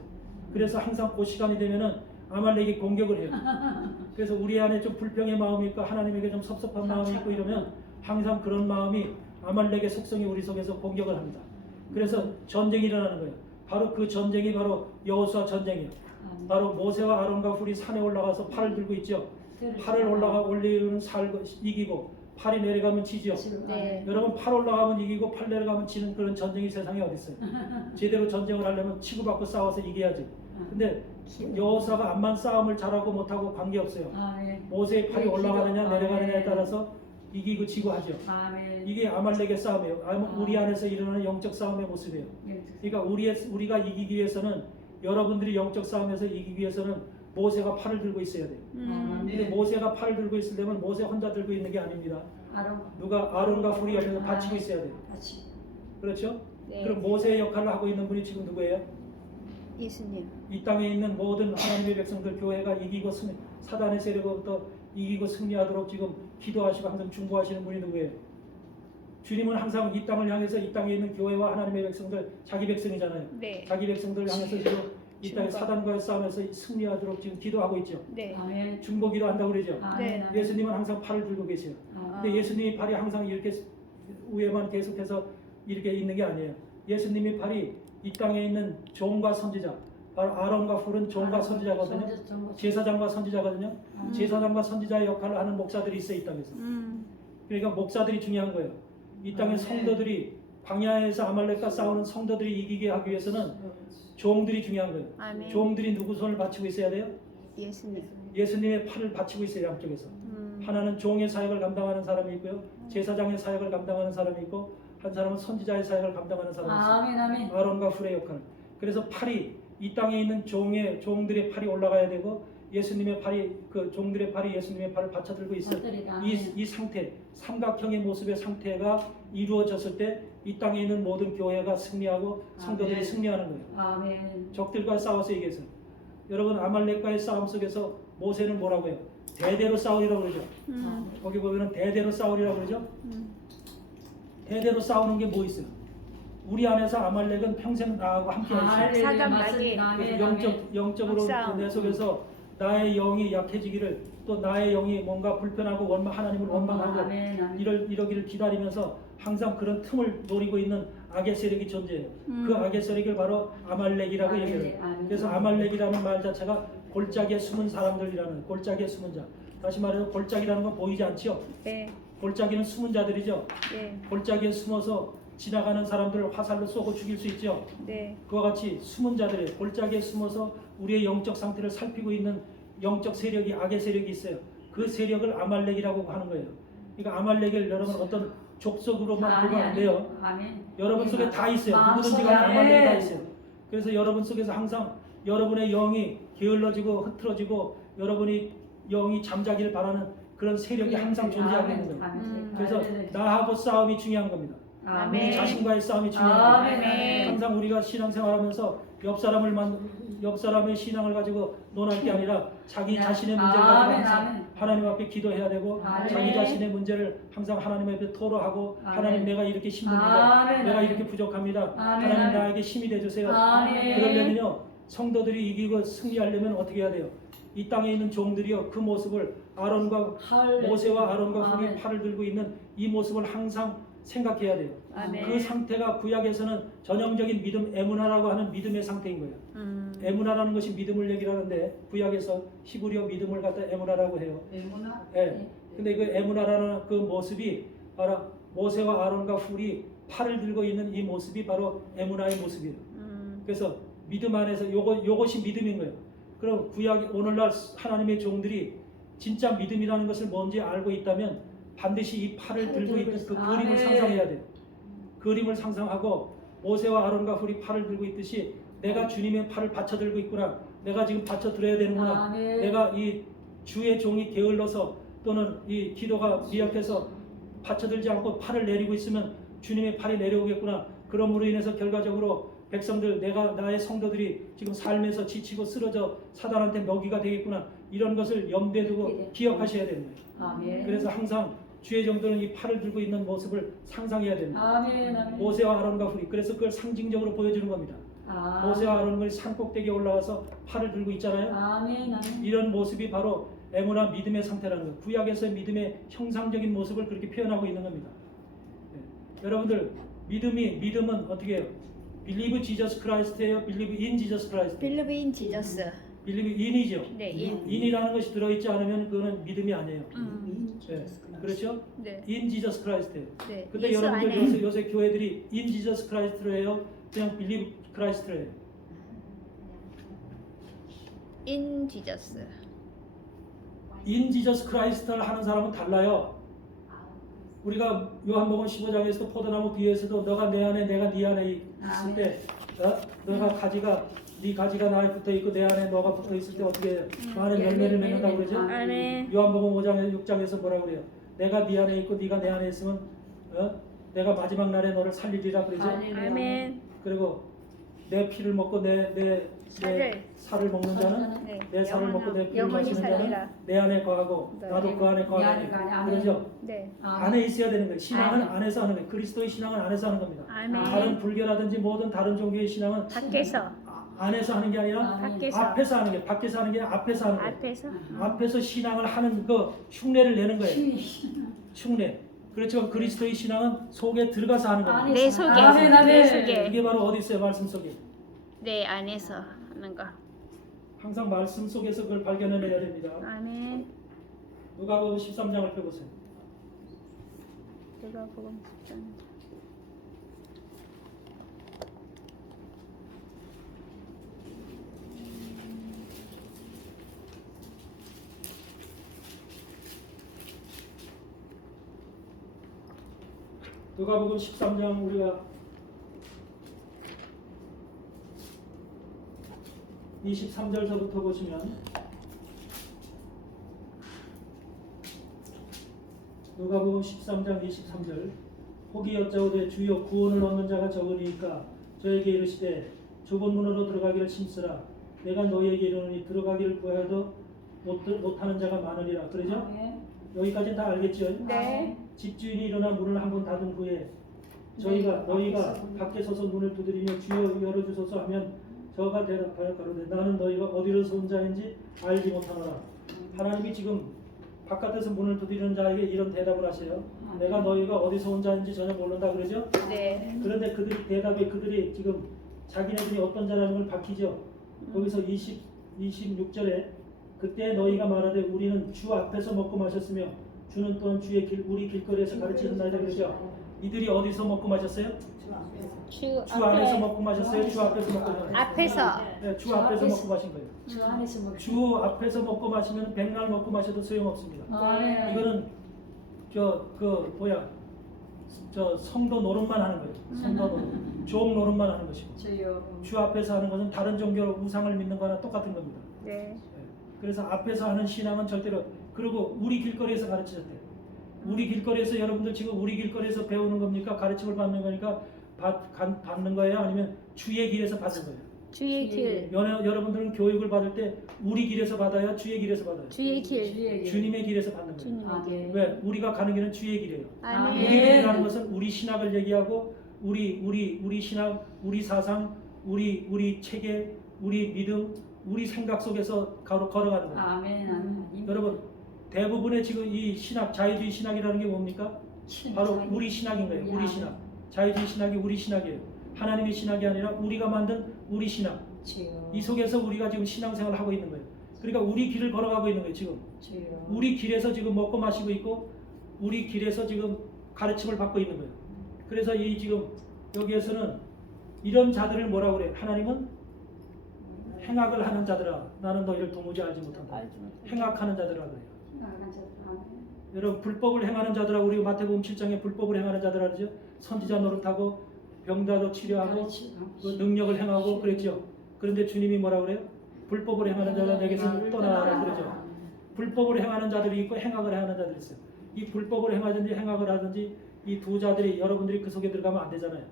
그래서 항상 그 시간이 되면은 아말렉이 공격을 해요. 그래서 우리 안에 좀 불평의 마음이 있고 하나님에게 좀 섭섭한 마음이 있고 이러면 항상 그런 마음이 아말렉의 속성이 우리 속에서 공격을 합니다. 그래서 전쟁이 일어나는 거예요. 바로 그 전쟁이 바로 여호수아 전쟁이에요. 바로 모세와 아론과 훌이 산에 올라가서 팔을 들고 있죠. 팔을 올리면 살고 이기고 팔이 내려가면 지죠. 네. 여러분 팔 올라가면 이기고 팔 내려가면 지는 그런 전쟁이 세상에 어디 있어요? 제대로 전쟁을 하려면 치고받고 싸워서 이겨야지. 근데 여호수아가 암만 싸움을 잘하고 못하고 관계없어요. 모세의 팔이 올라가느냐 내려가느냐에 따라서 이기고 지고 하죠. 이게 아말렉의 싸움이에요. 우리 안에서 일어나는 영적 싸움의 모습이에요. 그러니까 우리가 이기기 위해서는 여러분들이 영적 싸움에서 이기기 위해서는 모세가 팔을 들고 있어야 돼요. 근데 모세가 팔을 들고 있으려면 모세 혼자 들고 있는 게 아닙니다. 누가 아론과 훌이 옆에서 받치고 있어야 돼요. 그렇죠? 네. 그럼 모세의 역할을 하고 있는 분이 지금 누구예요? 예수님. 이 땅에 있는 모든 하나님의 백성들 교회가 이기고 사단의 세력으로부터 이기고 승리하도록 지금 기도하시고 항상 중보하시는 분이 누구예요? 주님은 항상 이 땅을 향해서 이 땅에 있는 교회와 하나님의 백성들, 자기 백성이잖아요. 네. 자기 백성들을 향해서 지금 이 땅에 사단과의 싸움에서 승리하도록 지금 기도하고 있죠. 네. 아멘. 중보 기도한다고 그러죠. 아멘. 아멘. 예수님은 항상 팔을 들고 계세요. 근데 예수님이 팔이 항상 이렇게 위에만 계속해서 이렇게 있는 게 아니에요. 예수님의 팔이 이 땅에 있는 종과 선지자, 바로 아론과 훌은 종과 선지자거든요. 제사장과 선지자거든요. 제사장과 선지자의 역할을 하는 목사들이 있어요, 이 땅에서. 그러니까 목사들이 중요한 거예요. 이 땅의 성도들이 광야에서 아말렉과 싸우는 성도들이 이기게 하기 위해서는 종들이 중요한 거예요. 아멘. 종들이 누구 손을 받치고 있어야 돼요? 예수님. 예수님의 팔을 받치고 있어요, 양쪽에서. 하나는 종의 사역을 감당하는 사람이 있고요, 제사장의 사역을 감당하는 사람이 있고, 한 사람은 선지자의 사역을 감당하는 사람이 있어요. 아멘. 아멘. 아론과 훌의 역할. 그래서 팔이 이 땅에 있는 종들의 팔이 올라가야 되고, 예수님의 팔이 그 종들의 팔이 예수님의 팔을 받쳐들고 있어요. 이 상태, 삼각형의 모습의 상태가 이루어졌을 때 이 땅에 있는 모든 교회가 승리하고 성도들이 아멘. 승리하는 거예요. 아멘. 적들과 싸워서 이겨서. 여러분, 아말렉과의 싸움 속에서 모세는 뭐라고 해요? 대대로 싸우리라고 그러죠. 거기 보면은 대대로 싸우리라고 그러죠. 대대로 싸우는 게 뭐 있어요? 우리 안에서 아말렉은 평생 나하고 함께 할 수 있어요. 사단 마귀. 그래서 영적으로 싸움. 내 속에서 나의 영이 약해지기를, 또 나의 영이 뭔가 불편하고 하나님을 원망하고 이러기를 기다리면서 항상 그런 틈을 노리고 있는 악의 세력이 존재해요. 그 악의 세력을 바로 아말렉이라고 얘기해요. 그래서 아말렉이라는 말 자체가 골짜기에 숨은 사람들이라는, 골짜기에 숨은 자. 다시 말해서 골짜기라는 건 보이지 않죠? 네. 골짜기는 숨은 자들이죠. 네. 골짜기에 숨어서 지나가는 사람들을 화살로 쏘고 죽일 수 있죠. 네. 그와 같이 숨은 자들이 골짜기에 숨어서 우리의 영적 상태를 살피고 있는 영적 세력이, 악의 세력이 있어요. 그 세력을 아말렉이라고 하는 거예요. 그러니까 아말렉을 여러분 어떤 족속으로만 보면 안 돼요. 여러분 속에 다 있어요. 누구든지 간에 아말렉이 다 있어요. 그래서 여러분 속에서 항상 여러분의 영이 게을러지고 흐트러지고 여러분이 영이 잠자기를 바라는 그런 세력이 항상 존재하고 있는 거예요. 그래서 나하고 싸움이 중요한 겁니다. 우리 자신과의 싸움이 중요한 거예요. 항상 우리가 신앙생활하면서 옆 사람의 신앙을 가지고 논할 게 아니라 자기 자신의 문제를 가지고 항상 하나님 앞에 기도해야 되고, 자기 자신의 문제를 항상 하나님 앞에 토로하고, 하나님 내가 이렇게 힘듭니다. 내가 이렇게 부족합니다. 하나님 나에게 힘이 되주세요. 그러려면요, 성도들이 이기고 승리하려면 어떻게 해야 돼요? 이 땅에 있는 종들이요, 그 모습을 모세와 아론과 훌이 팔을 들고 있는 이 모습을 항상 생각해야 돼요. 그 상태가 구약에서는 전형적인 믿음, 에무나라고 하는 믿음의 상태인 거예요. 에무나라는 것이 믿음을 얘기하는데, 구약에서 히브리어 믿음을 갖다 에무나라고 해요. 예. 근데 그 에무나라는 그 모습이 바로 모세와 아론과 훌이 팔을 들고 있는 이 모습이 바로 에무나의 모습이에요. 그래서 믿음 안에서 요것이 믿음인 거예요. 그럼 오늘날 하나님의 종들이 진짜 믿음이라는 것을 뭔지 알고 있다면 반드시 이 팔을 들고 있는 그 그림을 상상해야 돼요. 그림을 상상하고 모세와 아론과 훌이 팔을 들고 있듯이 내가 주님의 팔을 받쳐 들고 있구나. 내가 지금 받쳐 들어야 되는구나. 내가 이 주의 종이 게을러서 또는 이 기도가 미약해서 받쳐 들지 않고 팔을 내리고 있으면 주님의 팔이 내려오겠구나. 그러므로 인해서 결과적으로 백성들, 나의 성도들이 지금 삶에서 지치고 쓰러져 사단한테 먹이가 되겠구나. 이런 것을 염두에 두고 기억하셔야 되는 거예요. 그래서 항상 주의 종들은 이 팔을 들고 있는 모습을 상상해야 됩니다. 모세와 아론과 훌이 그래서 그걸 상징적으로 보여주는 겁니다. 모세와 아론이 산 꼭대기에 올라와서 팔을 들고 있잖아요. 이런 모습이 바로 에무나 믿음의 상태라는 거예요. 구약에서의 믿음의 형상적인 모습을 그렇게 표현하고 있는 겁니다. 네. 여러분들 믿음은 어떻게 해요? Believe Jesus Christ예요? Believe in Jesus Christ? Believe in Jesus. Believe in이죠. 네, in. in이라는 것이 들어있지 않으면 그거는 믿음이 아니에요. 네. 그렇죠? 네. In Jesus Christ예요. 네. 근데 예수 여러분들 안에. 요새 교회들이 in Jesus Christ로 해요? 그냥 Believe Christ로 해요? In Jesus. In Jesus Christ를 하는 사람은 달라요. 우리가 요한복음 15장에서도 포도나무 뒤에서도 너가 내 안에 내가 네 안에 있을 때 너가 네 가지가 나에 붙어 있고 내 안에 너가 붙어 있을 때 어떻게 많은 열매를 맺는다고 그러죠? 아멘. 요한복음 5장 6장에서 뭐라고 그래요? 내가 네 안에 있고 네가 내 안에 있으면 내가 마지막 날에 너를 살리리라 그러죠? 아멘. 그리고 내 피를 먹고 내 살을 먹는 자는 네. 내 살을 먹고 내 피를 영원히 마시는 자는 살리라. 내 안에 거하고 네. 나도 그 안에 네 안에 거하니 거하니. 그러죠? 네. 안에 있어야 되는 거예요. 신앙은 아멘. 안에서 하는 거예요. 그리스도의 신앙은 안에서 하는 겁니다. 아멘. 다른 불교라든지 모든 다른 종교의 신앙은 밖에서 안에서 하는 게 아니라 밖에서 앞에서 하는 게 밖에서 하는 게 아니라 앞에서 하는 거예요. 앞에서 앞에서 신앙을 하는 그 흉내를 내는 거예요. 흉내. 그렇죠. 그리스도의 신앙은 속에 들어가서 하는 겁니다. 내 속에 아멘, 아멘. 내 속에 이게 바로 어디 있어요? 말씀 속에. 내 안에서 하는 거. 항상 말씀 속에서 그걸 발견해내야 됩니다. 아멘. 누가복음 13장을 펴보세요. 누가복음 13장. 누가복음 13장 우리가 23절서부터 보시면 누가복음 13장 23절 혹이 여짜오되 주여 구원을 얻는 자가 적으니까 저에게 이르시되 좁은 문으로 들어가기를 힘쓰라 내가 너희에게 이르노니 들어가기를 구하여도 못하는 자가 많으리라. 그러죠? 여기까지는 다 알겠죠? 네. 집주인이 일어나 문을 한 번 닫은 후에 너희가 밖에 서서 문을 두드리며 주여 열어주소서 하면 저가 대답하여 가로되 나는 너희가 어디로서 온 자인지 알지 못하노라. 하나님이 지금 바깥에서 문을 두드리는 자에게 이런 대답을 하세요. 내가 너희가 어디서 온 자인지 전혀 모른다 그러죠? 네. 그런데 그들이 지금 자기네들이 어떤 자라는 걸 밝히죠. 거기서 26절에 그때 너희가 말하되 우리는 주 앞에서 먹고 마셨으며 주는 또한 우리 길거리에서 가르치셨나이다 그러죠. 이들이 어디서 먹고 마셨어요? 주 주 안에서 앞에 먹고 마셨어요? 주 앞에서 먹고 마셨어요? 앞에서 네, 주 앞에서 먹고 마신 거예요. 주 안에서 먹. 주 앞에서 먹고 마시면 백날 먹고 마셔도 소용없습니다. 이거는 저 성도 노릇만 하는 거예요. 성도 노릇, 종 노릇만 하는 것이고 저요. 주 앞에서 하는 것은 다른 종교로 우상을 믿는 거나 똑같은 겁니다. 네. 그래서 앞에서 하는 신앙은 절대로 그리고 우리 길거리에서 가르치셨대요. 우리 길거리에서 여러분들 지금 우리 길거리에서 배우는 겁니까? 가르침을 받는 거니까 받는 거예요? 아니면 주의 길에서 받는 거예요? 주의 길. 여러분들은 교육을 받을 때 우리 길에서 받아요? 주의 길에서 받아요? 주의 길. 주의 길. 주님의 길에서 받는 거예요. 주님의 길. 왜? 우리가 가는 길은 주의 길이에요. 아멘. 우리 길이라는 것은 우리 신학을 얘기하고 우리 신학, 우리 사상, 우리 체계, 우리 믿음, 우리 생각 속에서 걸어가는 거예요. 아멘. 아멘. 여러분 대부분의 지금 이 신학, 자유주의 신학이라는 게 뭡니까? 바로 우리 신학인 거예요. 우리 신학. 자유주의 신학이 우리 신학이에요. 하나님의 신학이 아니라 우리가 만든 우리 신학. 주요. 이 속에서 우리가 지금 신앙생활을 하고 있는 거예요. 그러니까 우리 길을 걸어가고 있는 거예요. 지금 주요. 우리 길에서 지금 먹고 마시고 있고 우리 길에서 지금 가르침을 받고 있는 거예요. 그래서 이 지금 여기에서는 이런 자들을 뭐라고 그래요? 하나님은 행악을 하는 자들아 나는 너희를 도무지 알지 못한다. 행악하는 자들아 그래요. 여러분 불법을 행하는 자들하고 우리 마태복음 7장에 불법을 행하는 자들아 그러죠. 선지자 노릇하고 병자도 치료하고 그 능력을 행하고 그랬죠. 그런데 주님이 뭐라 그래요? 불법을 행하는 자들아 내게서 떠나라 그러죠. 불법을 행하는 자들이 있고 행악을 행하는 자들이 있어요. 이 불법을 행하든지 행악을 하든지 이 두 자들이 여러분들이 그 속에 들어가면 안 되잖아요.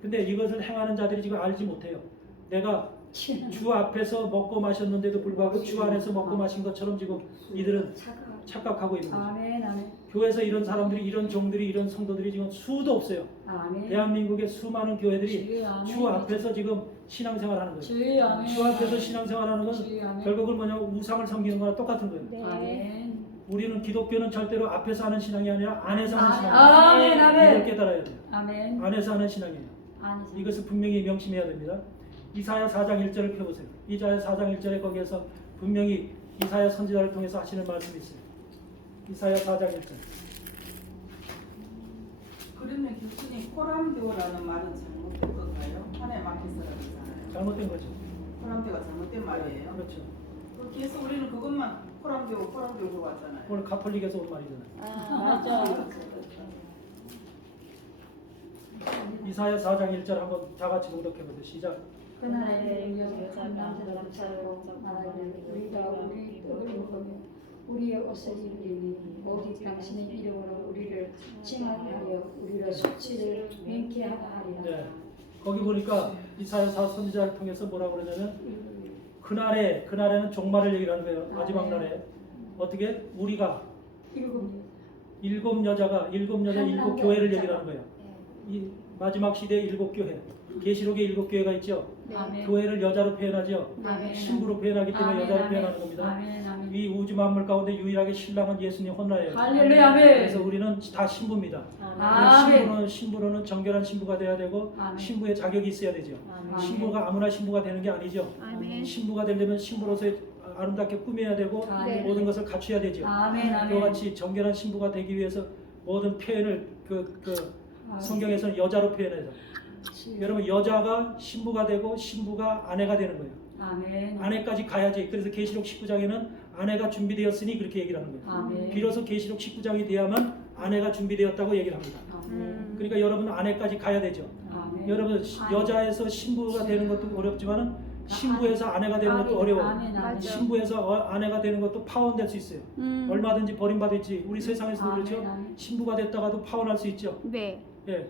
근데 이것을 행하는 자들이 지금 알지 못해요. 내가 주 앞에서 먹고 마셨는데도 불구하고 주 안에서 먹고 마신 것처럼 지금 이들은 착각하고 있는 거죠. 아멘. 아멘. 교회에서 이런 사람들이 이런 종들이 이런 성도들이 지금 수도 없어요. 아멘. 대한민국의 수많은 교회들이 주여, 아멘. 주 앞에서 지금 신앙생활하는 거예요. 주여, 아멘. 주 앞에서 신앙생활하는 건 주여, 아멘. 결국은 뭐냐면 우상을 섬기는 거나 똑같은 거예요. 네. 아멘. 우리는 기독교는 절대로 앞에서 하는 신앙이 아니라 안에서 하는 신앙이에요. 아멘. 아멘. 이걸 깨달아야 돼요. 아멘. 안에서 하는 신앙이에요. 아멘. 이것을 분명히 명심해야 됩니다. 이사야 4장 1절을 펴보세요. 이사야 4장 1절에 거기에서 분명히 이사야 선지자를 통해서 하시는 말씀이 있어요. 이사야 4장 1절. 그러면 교수님 코람교라는 말은 잘못된 건가요? 하나님 앞에서라고 했잖아요. 잘못된 거죠. 코람교가 잘못된 말이에요. 그렇죠. 계속 우리는 그것만 코람교 그러고 왔잖아요. 오늘 가톨릭에서 온 말이잖아요. 아, 맞아. 이사야 4장 1절 한번 다 같이 공독해보세요. 시작. 그날에 여자가 남자를 차고 나라를 우리가 우리 떡을 먹으며 우리의 옷을 입으니 오직 당신의 이름으로 우리를 칭하게 하여 우리의 수치를 맹케 하리라. 네. 거기 보니까 이사야서 선지자를 통해서 뭐라고 그러냐면 그날에는 종말을 얘기하는 거예요. 마지막 날에 어떻게 우리가 일곱 여자 일곱 교회를 얘기하는 거예요. 이 마지막 시대의 일곱 교회, 계시록의 일곱 교회가 있죠. 네. 교회를 여자로 표현하죠. 아멘. 신부로 표현하기 때문에 아멘, 여자로 아멘. 표현하는 겁니다. 아멘, 아멘. 이 우주 만물 가운데 유일하게 신랑은 예수님 혼나예요. 할렐루야, 아멘. 그래서 우리는 다 신부입니다. 아멘. 신부는 정결한 신부가 돼야 되고 아멘. 신부의 자격이 있어야 되죠. 아멘. 신부가 아무나 신부가 되는 게 아니죠. 아멘. 신부가 되려면 신부로서의 아름답게 꾸며야 되고 아멘. 모든 것을 갖춰야 되죠. 아멘, 아멘. 그와 같이 정결한 신부가 되기 위해서 모든 표현을 성경에서는 여자로 표현해서 여러분 여자가 신부가 되고 신부가 아내가 되는 거예요. 아멘. 아내까지 가야지. 그래서 계시록 19장에는 아내가 준비되었으니 그렇게 얘기를 하는 거예요. 아멘. 비로소 계시록 19장이 돼야만 아내가 준비되었다고 얘기를 합니다. 아멘. 그러니까 여러분은 아내까지 가야 되죠. 아멘. 여러분 여자에서 신부가 되는 것도 어렵지만 신부에서 아내가 되는 것도 어려워요. 아멘, 아멘. 신부에서 아내가 되는 것도 파혼될 수 있어요. 얼마든지 버림받을지 우리 세상에서도 그렇죠. 아멘, 아멘. 신부가 됐다가도 파혼할 수 있죠. 네. 예.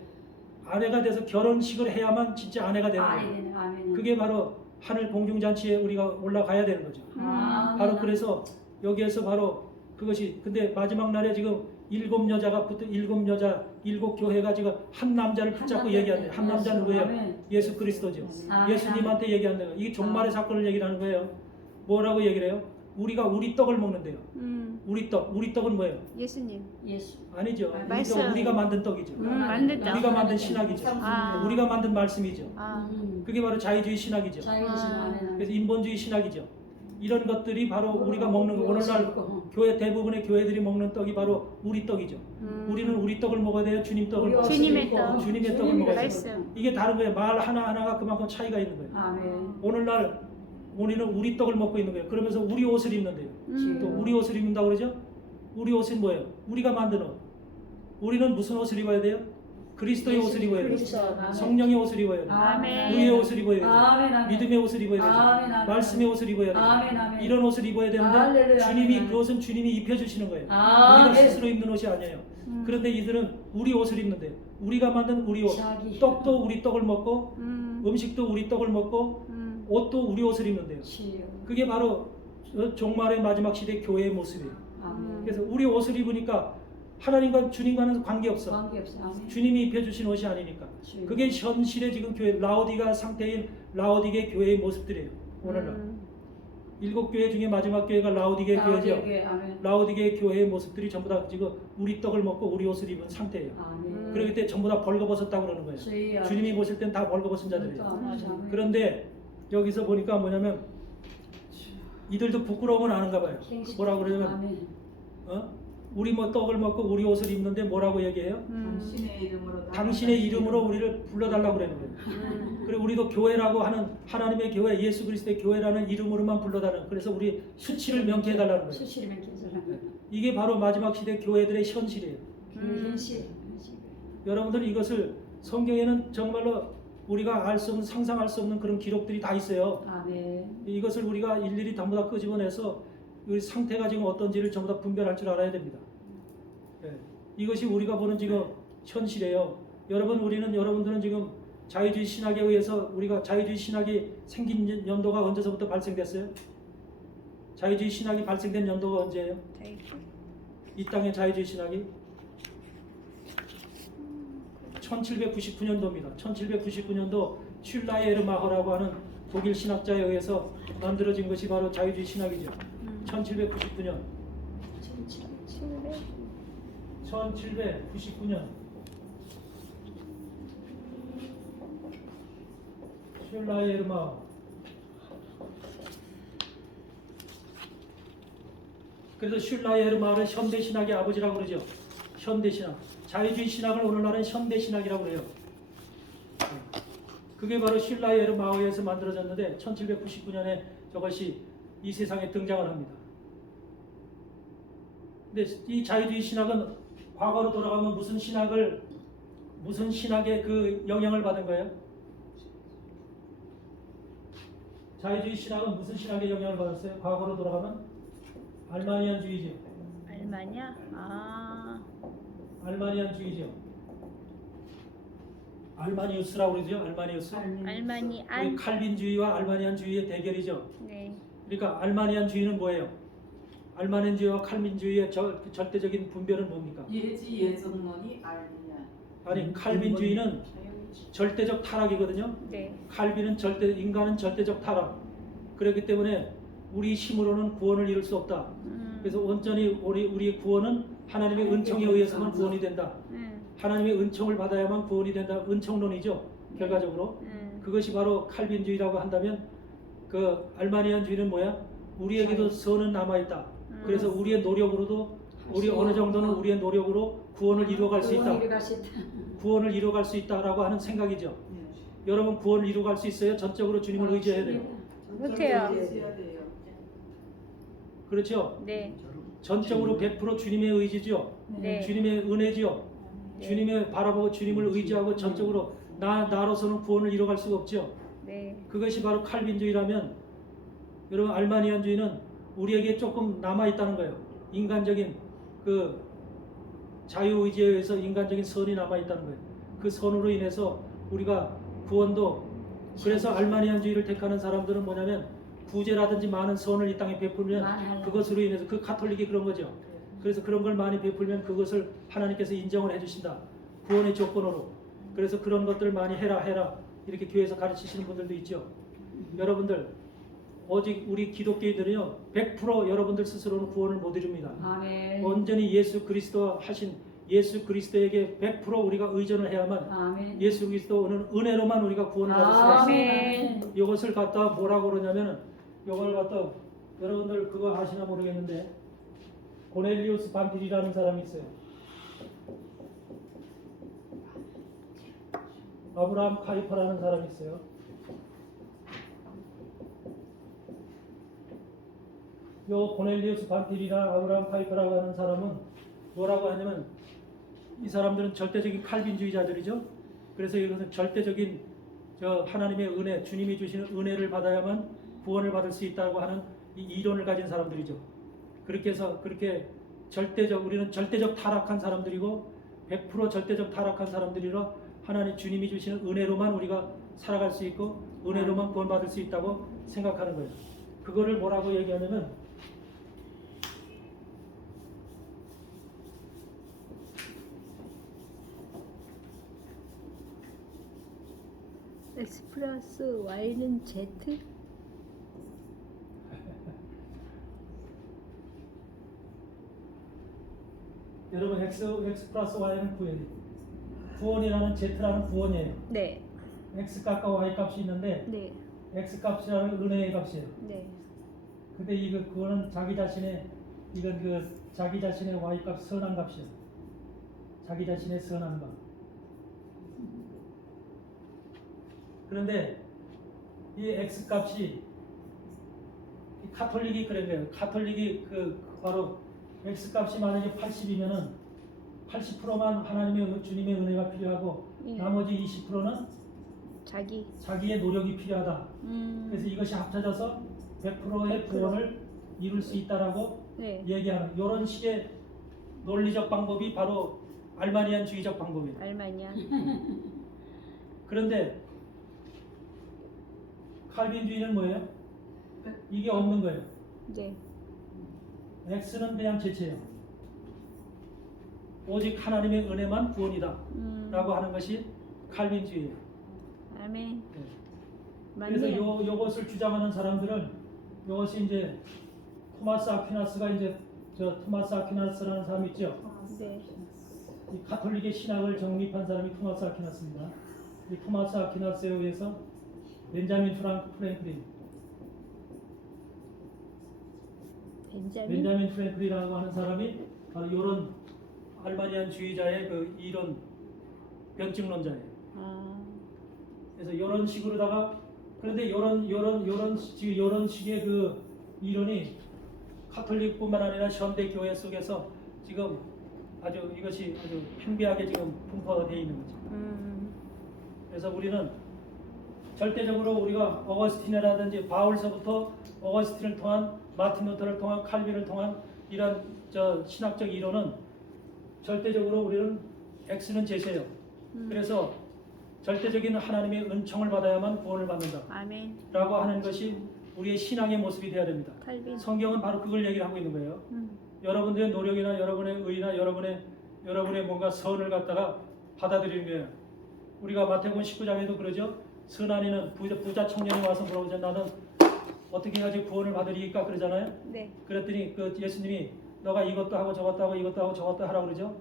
아내가 돼서 결혼식을 해야만 진짜 아내가 되는 거예요. 아멘, 아멘. 그게 바로 하늘 공중잔치에 우리가 올라가야 되는 거죠. 아멘. 바로 그래서 여기에서 바로 그것이 근데 마지막 날에 지금 일곱 여자 일곱 교회가 지금 한 남자를 붙잡고 얘기하는 한 남자는 누구예요? 아멘. 예수 그리스도죠. 아멘. 예수님한테 얘기하는 거예요. 이게 종말의 사건을 얘기를 하는 거예요. 뭐라고 얘기를 해요? 우리가 우리 떡을 먹는데요. 우리 떡은 뭐예요? 예수님. 예수. 아니죠. 말씀. 우리가 만든 떡이죠. 만든 떡. 우리가 만든 신학이죠. 아. 우리가 만든 말씀이죠. 아. 그게 바로 자유주의 신학이죠. 자유신 아. 아멘. 그래서 인본주의 신학이죠. 이런 것들이 바로 우리가 먹는 거. 오늘날 교회 대부분의 교회들이 먹는 떡이 바로 우리 떡이죠. 우리는 우리 떡을 먹어야 돼요. 주님 떡을 먹어야 돼요. 주님의 떡. 주님의 떡을 먹어야 돼요. 말씀. 이게 다른 거예요. 말 하나하나가 그만큼 차이가 있는 거예요. 아멘. 오늘날 우리는 우리 떡을 먹고 있는 거예요. 그러면서 우리 옷을 입는데요. 또 우리 옷을 입는다고 그러죠? 우리 옷은 뭐예요? 우리가 만든 옷. 우리는 무슨 옷을 입어야 돼요? 그리스도의 옷을 입어야 돼요. 성령의 옷을 입어야 돼요. 아멘. 의의 옷을 입어야 돼요. 아멘, 아멘. 믿음의 옷을 입어야 되죠. 아멘, 아멘. 말씀의 옷을 입어야 돼요. 아멘, 아멘. 이런 옷을 입어야 되는데 할렐루야, 주님이 아멘. 그것은 주님이 입혀주시는 거예요. 아멘. 우리가 스스로 입는 옷이 아니에요. 그런데 이들은 우리 옷을 입는데 우리가 만든 우리 옷, 자기. 떡도 우리 떡을 먹고 음식도 우리 떡을 먹고 옷도 우리 옷을 입는데요. 치유. 그게 바로 종말의 마지막 시대 교회의 모습이에요. 아멘. 그래서 우리 옷을 입으니까 하나님과 주님과는 관계없어. 관계없어. 아멘. 주님이 입혀주신 옷이 아니니까. 치유. 그게 현실의 지금 교회 라오디가 상태인 라오디게 교회의 모습들이에요. 오늘날 일곱 교회 중에 마지막 교회가 라오디게 교회죠. 아멘. 라오디게 교회의 모습들이 전부 다 지금 우리 떡을 먹고 우리 옷을 입은 상태예요. 아멘. 그러기 때문에 전부 다 벌거벗었다고 그러는 거예요. 주의 주님이 보실 땐 다 벌거벗은 자들이에요. 아멘. 그런데 여기서 보니까 뭐냐면 이들도 부끄러움은 아는가 봐요. 뭐라고 그러냐면 아멘. 우리 뭐 떡을 먹고 우리 옷을 입는데 뭐라고 얘기해요? 당신의 이름으로 당신의 이름으로 우리를 불러달라고 그러는 거예요. 그리고 우리도 교회라고 하는 하나님의 교회, 예수 그리스도의 교회라는 이름으로만 불러달라는. 그래서 우리 수치를 명쾌해달라는 거예요. 수치를 맺겠어라. 이게 바로 마지막 시대 교회들의 현실이에요. 현실. 여러분들 이것을 성경에는 정말로 우리가 알 수 없는 상상할 수 없는 그런 기록들이 다 있어요. 아멘. 이것을 우리가 일일이 전부 다 끄집어내서 우리 상태가 지금 어떤지를 전부 다 분별할 줄 알아야 됩니다. 네. 이것이 우리가 보는 지금 현실이에요. 여러분들은 지금 자유주의 신학에 의해서 우리가 자유주의 신학이 생긴 연도가 언제서부터 발생됐어요? 자유주의 신학이 발생된 연도가 언제예요? 이 땅의 자유주의 신학이 1799년도입니다. 1799년도 슐라이에르마허라고 하는 독일 신학자에 의해서 만들어진 것이 바로 자유주의 신학이죠. 1799년. 1799년. 슐라이에르마허. 그래서 슐라이에르마허를 현대 신학의 아버지라고 그러죠. 현대 신학. 자유주의 신학을 오늘날은 현대 신학이라고 그래요. 그게 바로 슐라이에르마허에서 만들어졌는데 1799년에 저것이 이 세상에 등장을 합니다. 근데 이 자유주의 신학은 과거로 돌아가면 무슨 신학의 그 영향을 받은 거예요? 자유주의 신학은 무슨 신학의 영향을 받았어요? 과거로 돌아가면 알마니안주의죠. 알마냐? 아. 알마니안주의죠. 알마니우스라고 그러죠. 알마니우스. 알마니안. 칼빈주의와 알마니안주의의 대결이죠. 네. 그러니까 알마니안주의는 뭐예요? 알마니안주의와 칼빈주의의 절대적인 분별은 뭡니까? 예지 예정론이 알리냐. 아니 칼빈주의는 절대적 타락이거든요. 네. 칼빈은 인간은 절대적 타락. 그렇기 때문에 우리 힘으로는 구원을 이룰 수 없다. 그래서 온전히 우리의 구원은 하나님의 은총에 의해서만 구원이 된다. 하나님의 은총을 받아야만 구원이 된다. 은총론이죠. 결과적으로. 그것이 바로 칼빈주의라고 한다면 그 알마니안주의는 뭐야? 우리에게도 선은 남아있다. 그래서 우리의 노력으로도 우리 어느 정도는 우리의 노력으로 구원을 이루어갈 수 있다. 구원을 이루어갈 수 있다라고 하는 생각이죠. 여러분 구원을 이루어갈 수 있어요? 전적으로 주님을 의지해야 돼요. 못해요. 의지해야 돼요. 그렇죠? 네. 전적으로 100% 주님의 의지죠. 네. 주님의 은혜죠. 네. 주님의 바라보고 주님을 의지하고 전적으로 나로서는 구원을 이뤄갈 수가 없죠. 네. 그것이 바로 칼빈주의라면 여러분 알마니안주의는 우리에게 조금 남아 있다는 거예요. 인간적인 그 자유의지에 의해서 인간적인 선이 남아 있다는 거예요. 그 선으로 인해서 우리가 구원도 그래서 알마니안주의를 택하는 사람들은 뭐냐면 구제라든지 많은 선을 이 땅에 베풀면 그것으로 인해서 그 가톨릭이 그런 거죠. 그래서 그런 걸 많이 베풀면 그것을 하나님께서 인정을 해주신다. 구원의 조건으로. 그래서 그런 것들을 많이 해라 이렇게 교회에서 가르치시는 분들도 있죠. 여러분들 오직 우리 기독교인들은요 100% 여러분들 스스로는 구원을 못 이룹니다. 아멘. 온전히 예수 그리스도 하신 예수 그리스도에게 100% 우리가 의존을 해야만 아멘. 예수 그리스도는 은혜로만 우리가 구원을 받을 수가 있습니다. 아멘. 이것을 갖다 뭐라고 그러냐면은 이걸 갖다 여러분들 그거 아시나 모르겠는데 고넬리우스 반딜이라는 사람이 있어요. 아브라함 카이퍼라는 사람이 있어요. 요 고넬리우스 반딜이랑 아브라함 카이퍼라고 하는 사람은 뭐라고 하냐면 이 사람들은 절대적인 칼빈주의자들이죠. 그래서 이것은 절대적인 하나님의 은혜, 주님이 주시는 은혜를 받아야만 구원을 받을 수 있다고 하는 이 이론을 가진 사람들이죠. 그렇게 해서 그렇게 우리는 절대적 타락한 사람들이고 100% 절대적 타락한 사람들이라 하나님 주님이 주시는 은혜로만 우리가 살아갈 수 있고 은혜로만 구원받을 수 있다고 생각하는 거예요. 그거를 뭐라고 얘기하냐면 X 플러스 Y는 Z? 여러분 X 플러스 Y는 구원이라는 Z라는 구원이에요. 네. X 값과 Y 값이 있는데 네. X 값이라는 은혜의 값이에요. 네. 근데 그거는 자기 자신의 자기 자신의 Y 값 선한 값이에요. 자기 자신의 선한 값. 그런데 이 X 값이 카톨릭이 그런 거예요. 카톨릭이 바로 X 값이 만약에 80이면은 80%만 하나님의 주님의 은혜가 필요하고 예. 나머지 20%는 자기의 노력이 필요하다. 그래서 이것이 합쳐져서 100%의 구원을 이룰 수 있다라고 네. 얘기하는 이런 식의 논리적 방법이 바로 알마니안주의적 방법이에요. 알마니아. 그런데 칼빈주의는 뭐예요? 이게 없는 거예요. 네. X는 그냥 제체예요. 오직 하나님의 은혜만 구원이다 라고 하는 것이 칼빈주의예요. 아멘. 네. 맞네요. 그래서 요것을 주장하는 사람들은 이것이 이제 토마스 아퀴나스라는 사람이 있죠. 네. 이 가톨릭의 신학을 정립한 사람이 토마스 아퀴나스입니다. 이 토마스 아퀴나스에 의해서 벤자민 프랭클린 프랭클린이라고 하는 사람이 바로 이런 알마니안주의자의 그 이론 변증론자예요. 그래서 이런 식으로다가 그런데 이런 식의 그 이론이 카톨릭뿐만 아니라 현대 교회 속에서 지금 이것이 아주 팽배하게 지금 분포가 되어 있는 거죠. 그래서 우리는 절대적으로 우리가 어거스틴이라든지 바울서부터 어거스틴을 통한 마틴 루터를 통한 칼빈을 통한 이런 신학적 이론은 절대적으로 우리는 X는 제시예요. 그래서 절대적인 하나님의 은총을 받아야만 구원을 받는다 아멘. 라고 하는 것이 우리의 신앙의 모습이 되어야 됩니다. 칼빈. 성경은 바로 그걸 얘기를 하고 있는 거예요. 여러분들의 노력이나 여러분의 의나 여러분의 뭔가 선을 갖다가 받아들이는 거예요. 우리가 마태복음 19장에도 그러죠. 선한 이는 부자 청년이 와서 물어보죠. 나는 어떻게 해야지 구원을 받으리까 그러잖아요. 네. 그랬더니 그 예수님이 너가 이것도 하고 저것도 하고 이것도 하고 저것도 하라고 그러죠.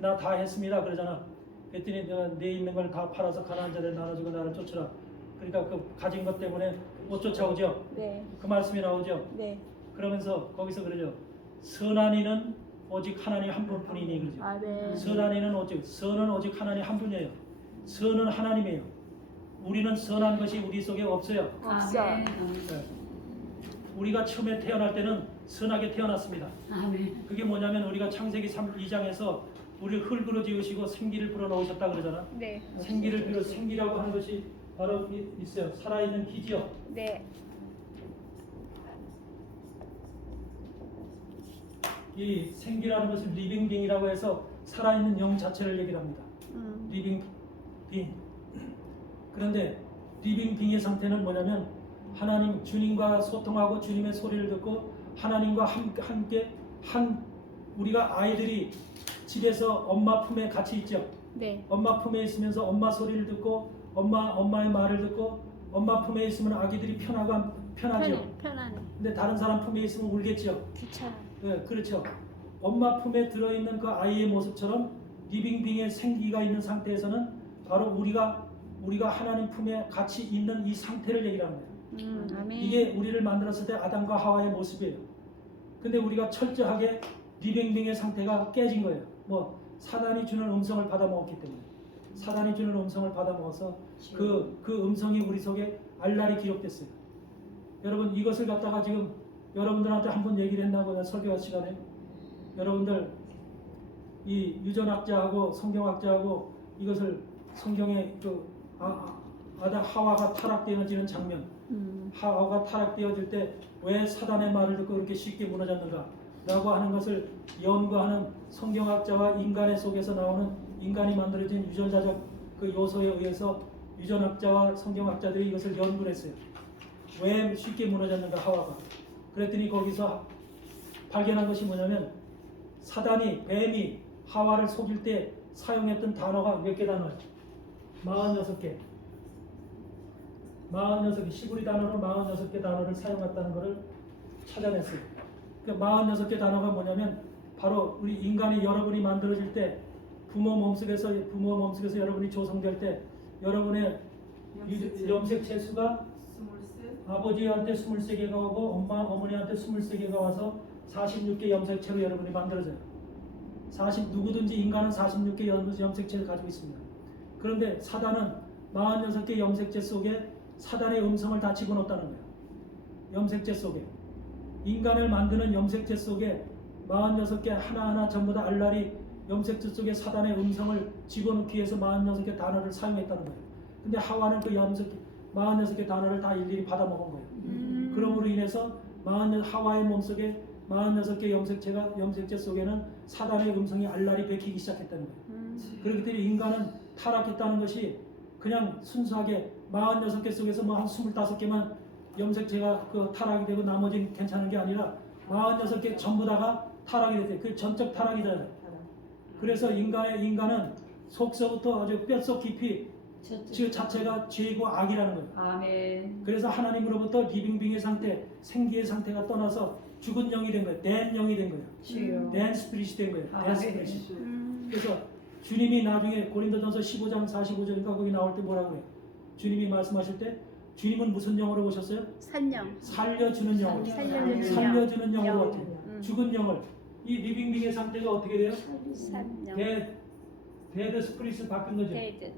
나 다 했습니다 그러잖아. 그랬더니 내가 내 있는 걸 다 팔아서 가난한 자들 나눠주고 나를 쫓으라. 그러니까 그 가진 것 때문에 못 쫓아오죠. 네. 그 말씀이 나오죠. 네. 그러면서 거기서 그러죠. 선한 이는 오직 하나님 한 분뿐이니 그러죠. 아멘. 선한 이는 선은 오직 하나님 한 분이에요. 선은 하나님이에요. 우리는 선한 것이 우리 속에 없어요. 없어. 아멘. 네. 우리가 처음에 태어날 때는 선하게 태어났습니다. 아멘. 그게 뭐냐면 우리가 창세기 2장에서 우리를 흙으로 지으시고 생기를 불어넣으셨다 그러잖아. 네. 생기라고 하는 것이 바로 있어요. 살아있는 기지요. 네. 이 생기라는 것을 리빙 빙이라고 해서 살아있는 영 자체를 얘기를 합니다. 리빙 빙. 그런데 리빙 빙의 상태는 뭐냐면 하나님 주님과 소통하고 주님의 소리를 듣고 하나님과 함께 우리가 아이들이 집에서 엄마 품에 같이 있죠. 네. 엄마 품에 있으면서 엄마 소리를 듣고 엄마의 말을 듣고 엄마 품에 있으면 아기들이 편하죠. 편안해. 근데 다른 사람 품에 있으면 울겠죠. 귀찮아. 네, 그렇죠. 엄마 품에 들어있는 그 아이의 모습처럼 리빙빙의 생기가 있는 상태에서는 바로 우리가 하나님 품에 같이 있는 이 상태를 얘기하는 거예요. 아멘. 이게 우리를 만들었을 때 아담과 하와의 모습이에요. 근데 우리가 철저하게 리빙빙의 상태가 깨진 거예요. 뭐 사단이 주는 음성을 받아먹었기 때문에 사단이 주는 음성을 받아먹어서 그 음성이 우리 속에 알랄이 기록됐어요. 여러분 이것을 갖다가 지금 여러분들한테 한번 얘기를 했나고요. 설교 시간에 여러분들 이 유전학자하고 성경학자하고 이것을 성경에 아담 하와가 타락되어지는 장면, 하와가 타락되어질 때 왜 사단의 말을 듣고 그렇게 쉽게 무너졌는가 라고 하는 것을 연구하는 성경학자와 인간의 속에서 나오는 인간이 만들어진 유전자적 그 요소에 의해서 유전학자와 성경학자들이 이것을 연구를 했어요. 왜 쉽게 무너졌는가 하와가. 그랬더니 거기서 발견한 것이 뭐냐면 뱀이 하와를 속일 때 사용했던 단어가 몇 개 단어예요? 46개. 46개, 시구리 단어로 46개 단어를 사용했다는 것을 찾아냈어요. 그 46개 단어가 뭐냐면 바로 우리 인간이 여러분이 만들어질 때 부모 몸속에서 여러분이 조성될 때 여러분의 염색체 수가 아버지한테 23개가 오고 어머니한테 23개가 와서 46개 염색체로 여러분이 만들어져요. 누구든지 인간은 46개 염색체를 가지고 있습니다. 그런데 사단은 46개 염색체 속에 사단의 음성을 다 집어넣었다는 거예요. 염색체 속에. 인간을 만드는 염색체 속에 46개 하나하나 전부 다 알랄이 염색체 속에 사단의 음성을 집어넣기 위해서 46개 단어를 사용했다는 거예요. 근데 하와는 그 46개 단어를 다 일일이 받아먹은 거예요. 그러므로 인해서 하와의 몸속에 46개 염색체 속에는 사단의 음성이 알랄이 베끼기 시작했다는 거예요. 그렇기 때문에 인간은 타락했다는 것이 그냥 순수하게 46개 속에서 뭐 한 25개만 염색체가 타락이 되고 나머지는 괜찮은 게 아니라 46개 전부 다가 타락이 됐어요. 그 전적 타락이잖아요. 그래서 인간은 속서부터 아주 뼛속 깊이 그 자체가 죄이고 악이라는 거예요. 아멘. 그래서 하나님으로부터 리빙빙의 상태, 생기의 상태가 떠나서 죽은 영이 된 거예요. 댄 영이 된 거예요. 주여. 댄 스피릿이 된 거예요. 댄 아멘. 스피릿이. 그래서 주님이 나중에 고린도전서 15장 45절인가 거기 나올 때 뭐라고 해요? 주님이 말씀하실 때 주님은 무슨 영으로 오셨어요? 산영. 살려주는 영으로. 살려주는 영으로 왔대요. 죽은 영을. 이 리빙빙의 상태가 어떻게 돼요? 산영. 데드 스피릿을 바뀐 거죠. 데드.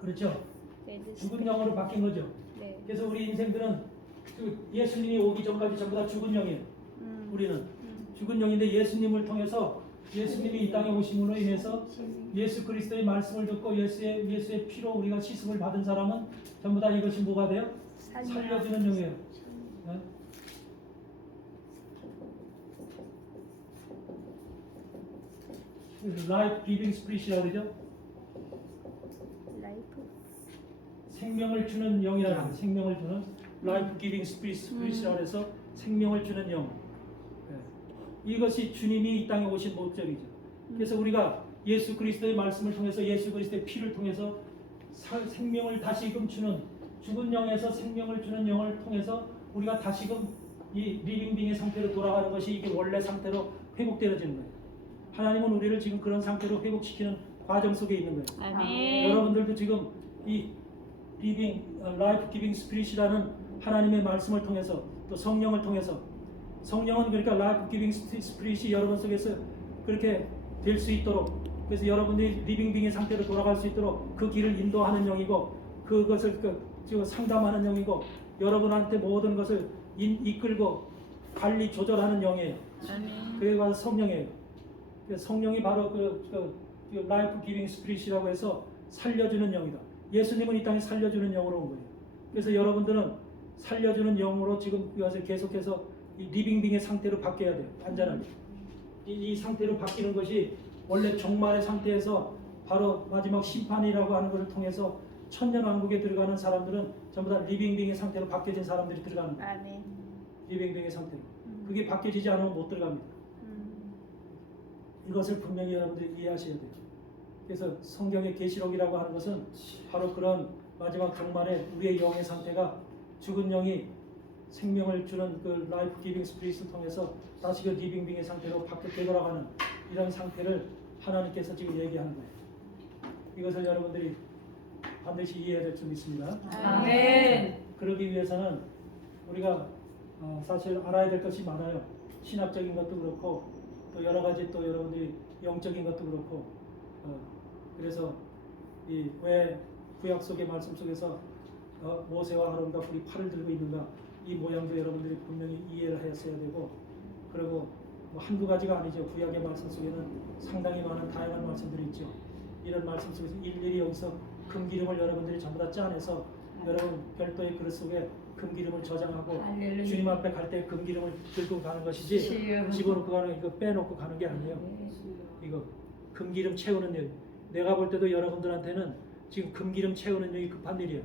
그렇죠. 데드. 죽은 영으로 바뀐 거죠. 네. 그래서 우리 인생들은 예수님이 오기 전까지 전부 다 죽은 영이에요. 우리는 죽은 영인데 예수님을 통해서 예수님이 이 땅에 오심으로 인해서 예수 그리스도의 말씀을 듣고 예수의 피로 우리가 씻음을 받은 사람은 전부 다 이것이 뭐가 돼요? 살려주는 영이에요. 네? 라이프 기빙 스피릿이라고 그러죠. 라이프 생명을 주는 영이라는 거예요. 생명을 주는 life giving spirit이라고 해서 생명을 주는 영. 예. 이것이 주님이 이 땅에 오신 목적이죠. 그래서 우리가 예수 그리스도의 말씀을 통해서 예수 그리스도의 피를 통해서 생명을 다시금 주는 죽은 영에서 생명을 주는 영을 통해서 우리가 다시금 이 리빙빙의 상태로 돌아가는 것이 이게 원래 상태로 회복되어지는 거예요. 하나님은 우리를 지금 그런 상태로 회복시키는 과정 속에 있는 거예요. 아멘. 여러분들도 지금 이 라이프 기빙 스피릿이라는 하나님의 말씀을 통해서 또 성령을 통해서 성령은 그러니까 라이프 기빙 스피릿이 여러분 속에서 그렇게 될 수 있도록 그래서 여러분들이 리빙빙의 상태로 돌아갈 수 있도록 그 길을 인도하는 영이고 그것을 지금 상담하는 영이고 여러분한테 모든 것을 이끌고 관리 조절하는 영이에요. 아멘. 그게 바로 성령이에요. 성령이 바로 라이프 기빙 스피릿이라고 해서 살려주는 영이다. 예수님은 이 땅에 살려주는 영으로 온 거예요. 그래서 여러분들은 살려주는 영으로 지금 이것을 계속해서 이 리빙빙의 상태로 바뀌어야 돼요. 완전하게. 이 상태로 바뀌는 것이 원래 종말의 상태에서 바로 마지막 심판이라고 하는 것을 통해서 천년왕국에 들어가는 사람들은 전부 다 리빙빙의 상태로 바뀌어진 사람들이 들어가는 거예요. 아멘. 리빙빙의 상태로. 그게 바뀌어지지 않으면 못 들어갑니다. 이것을 분명히 여러분들이 이해하셔야 돼요. 그래서 성경의 계시록이라고 하는 것은 바로 그런 마지막 종말의 우리의 영의 상태가 죽은 영이 생명을 주는 그 라이프 기빙 스피릿을 통해서 다시 그 리빙빙의 상태로 되돌아가는 이런 상태를 하나님께서 지금 얘기하는 거예요. 이것을 여러분들이 반드시 이해해야 될 점 있습니다. 아멘. 그러기 위해서는 우리가 사실 알아야 될 것이 많아요. 신학적인 것도 그렇고 또 여러 가지 또 여러분들이 영적인 것도 그렇고 그래서 왜 구약 속의 말씀 속에서 모세와 아론과 불이 팔을 들고 있는가 이 모양도 여러분들이 분명히 이해를 했어야 되고 그리고 뭐 한두 가지가 아니죠. 구약의 말씀 속에는 상당히 많은 다양한 말씀들이 있죠. 이런 말씀 속에서 일일이 여기서 금기름을 여러분들이 전부 다 짜내서 여러분 별도의 그릇 속에 금기름을 저장하고 할렐루야. 주님 앞에 갈 때 금기름을 들고 가는 것이지 집어넣고 가는 이거 빼놓고 가는 게 아니에요. 이거 금기름 채우는 일. 내가 볼 때도 여러분들한테는 지금 금기름 채우는 일이 급한 일이에요.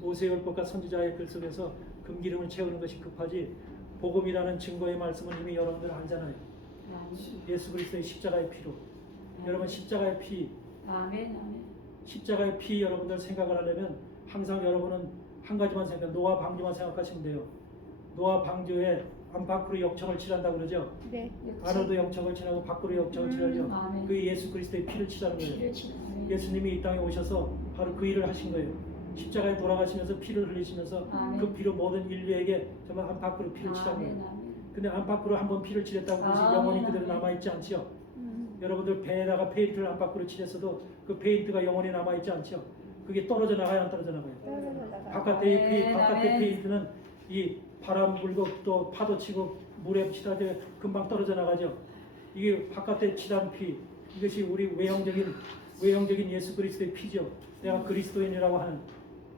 모세율법과 선지자의 글 속에서 금기름을 채우는 것이 급하지 복음이라는 증거의 말씀은 이미 여러분들 알잖아요. 예수 그리스도의 십자가의 피로 여러분 십자가의 피 아멘. 십자가의 피 여러분들 생각을 하려면 항상 여러분은 한 가지만 생각 노아 방주만 생각하시면 돼요. 노아 방주에 안팎으로 역청을 칠한다고 그러죠. 네. 안으로도 역청을 칠하고 밖으로 역청을 칠하죠. 아멘. 그게 예수 그리스도의 피를 칠하는 거예요. 피를 치는 예수님이 이 땅에 오셔서 바로 그 일을 하신 거예요. 십자가에 돌아가시면서 피를 흘리시면서 아멘. 그 피로 모든 인류에게 정말 안팎으로 피를 칠한 거예요. 아멘. 근데 안팎으로 한번 피를 칠했다고 그것이 아멘, 영원히 그대로 아멘. 남아있지 않죠. 여러분들 배에다가 페인트를 안팎으로 칠했어도 그 페인트가 영원히 남아있지 않죠. 그게 떨어져 나가요, 안 떨어져 나가요? 바깥의 페인트는 이 바람 불고 또 파도 치고 물에 치다들 금방 떨어져 나가죠. 이게 바깥에 칠한 피, 이것이 우리 외형적인 예수 그리스도의 피죠. 내가 그리스도인이라고 하는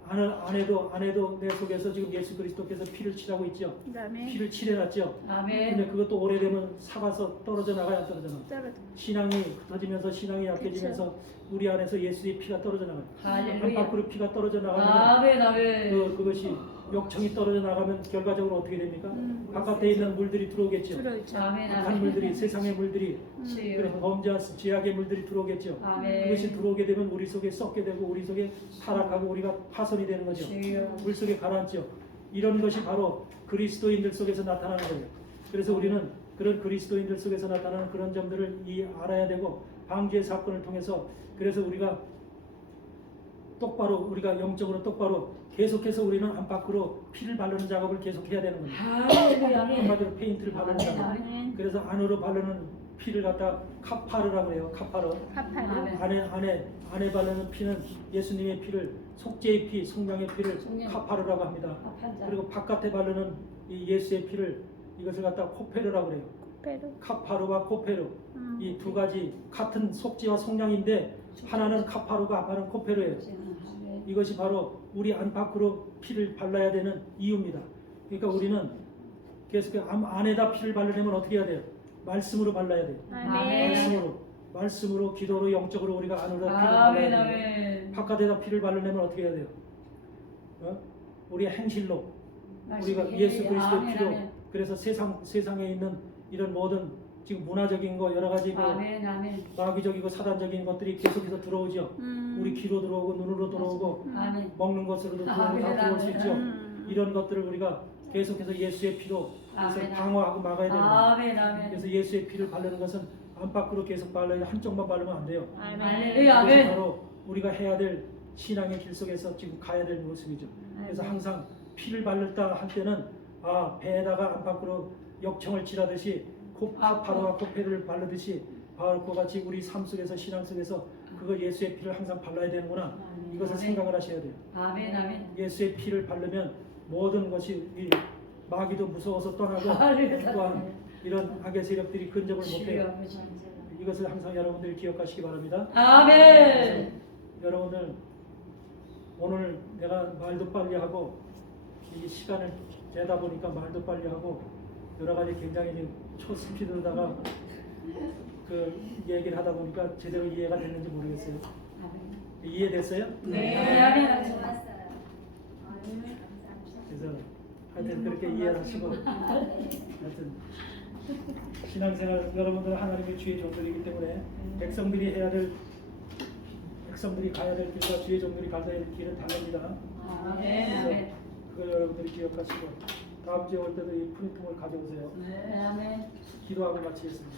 안에도 내 속에서 지금 예수 그리스도께서 피를 칠하고 있죠. 아멘. 피를 칠해놨죠. 아멘. 근데 그것도 오래되면 사가서 떨어져 나가야 안 떨어져 나가. 신앙이 흩어지면서 신앙이 약해지면서 우리 안에서 예수의 피가 떨어져 나가요. 할렐루야. 안팎으로 피가 떨어져 나가면 아멘. 아멘. 그것이 역청이 떨어져 나가면 결과적으로 어떻게 됩니까? 바깥에 있는 물들이 들어오겠죠. 들어있죠. 아멘. 악한 물들이 세상의 물들이 주여. 그래서 범죄와 죄악의 물들이 들어오겠죠. 아멘. 그것이 들어오게 되면 우리 속에 썩게 되고 우리 속에 타락하고 우리가 파손이 되는 거죠. 주여. 물 속에 가라앉죠. 이런 것이 바로 그리스도인들 속에서 나타나는 거예요. 그래서 우리는 그런 그리스도인들 속에서 나타나는 그런 점들을 알아야 되고 방주의 사건을 통해서 그래서 우리가 똑바로 우리가 영적으로 똑바로 계속해서 우리는 안팎으로 피를 바르는 작업을 계속해야 되는 겁니다. 할렐루야. 아멘. 한마디로 페인트를 바르는 작업. 아멘. 그래서 안으로 바르는 피를 갖다 카파르라고 해요. 카파르. 카파르. 안에 바르는 피는 예수님의 피를 속죄의 피, 성령의 피를 성령. 카파르라고 합니다. 그리고 바깥에 바르는 이 예수의 피를 이것을 갖다 코페르라고 그래요. 페루. 카파르와 코페르 이 두 가지 같은 속죄와 성령인데 하나는 카파르가 하나는 코페르예요. 이것이 바로 우리 안팎으로 피를 발라야 되는 이유입니다. 그러니까 우리는 계속 안에다 피를 바르려면 어떻게 해야 돼요? 말씀으로 발라야 돼요. 아멘. 말씀으로 기도로 영적으로 우리가 안으로 피를 아멘. 발라야 돼요. 아멘. 바깥에다 피를 바르려면 어떻게 해야 돼요? 우리의 행실로 우리가 예수 그리스도의 아멘, 피로 아멘. 그래서 세상에 있는 이런 모든 지금 문화적인 거 여러 가지 그 아멘 아멘 마귀적이고 사단적인 것들이 계속해서 들어오죠. 우리 귀로 들어오고 눈으로 들어오고 아멘 먹는 것으로도 들어오고 다 아멘, 들어올 수 아멘. 있죠. 이런 것들을 우리가 계속해서 예수의 피로 그래서 아멘. 방어하고 막아야 됩니다. 아멘 아멘 그래서 예수의 피를 바르는 것은 안팎으로 계속 발라야 한쪽만 바르면 안 돼요. 할렐루야 그것이 아멘 바로 우리가 해야 될 신앙의 길 속에서 지금 가야 될 모습이죠. 그래서 항상 피를 바르다 할 때는 배에다가 안팎으로 역청을 칠하듯이 파로와 코페를 바르듯이 바로 그와 같이 우리 삶 속에서 신앙 속에서 그걸 예수의 피를 항상 발라야 되는구나. 이것을 아멘. 생각을 하셔야 돼요. 아멘 아멘 예수의 피를 바르면 모든 것이 이 마귀도 무서워서 떠나고 할렐루야. 또한 이런 악의 세력들이 근접을 주여 못해요. 아버지. 이것을 항상 여러분들이 기억하시기 바랍니다. 아멘 여러분들 오늘 내가 말도 빨리 하고 이 시간을 재다 보니까 말도 빨리 하고 여러 가지 굉장히 초스피드로다가 그 얘기를 하다 보니까 제대로 이해가 됐는지 모르겠어요. 이해됐어요? 네 아멘 그래서 하여튼 그렇게 이해하시고 하여튼 신앙생활 여러분들 하나님의 주의 종들이기 때문에 백성들이 가야 될 길과 주의 종들이 가야 될 길은 다릅니다. 아멘 그걸 여러분들이 기억하시고 다음 주에 올 때도 이 프린팅을 가져오세요. 네 아멘 기도하고 마치겠습니다.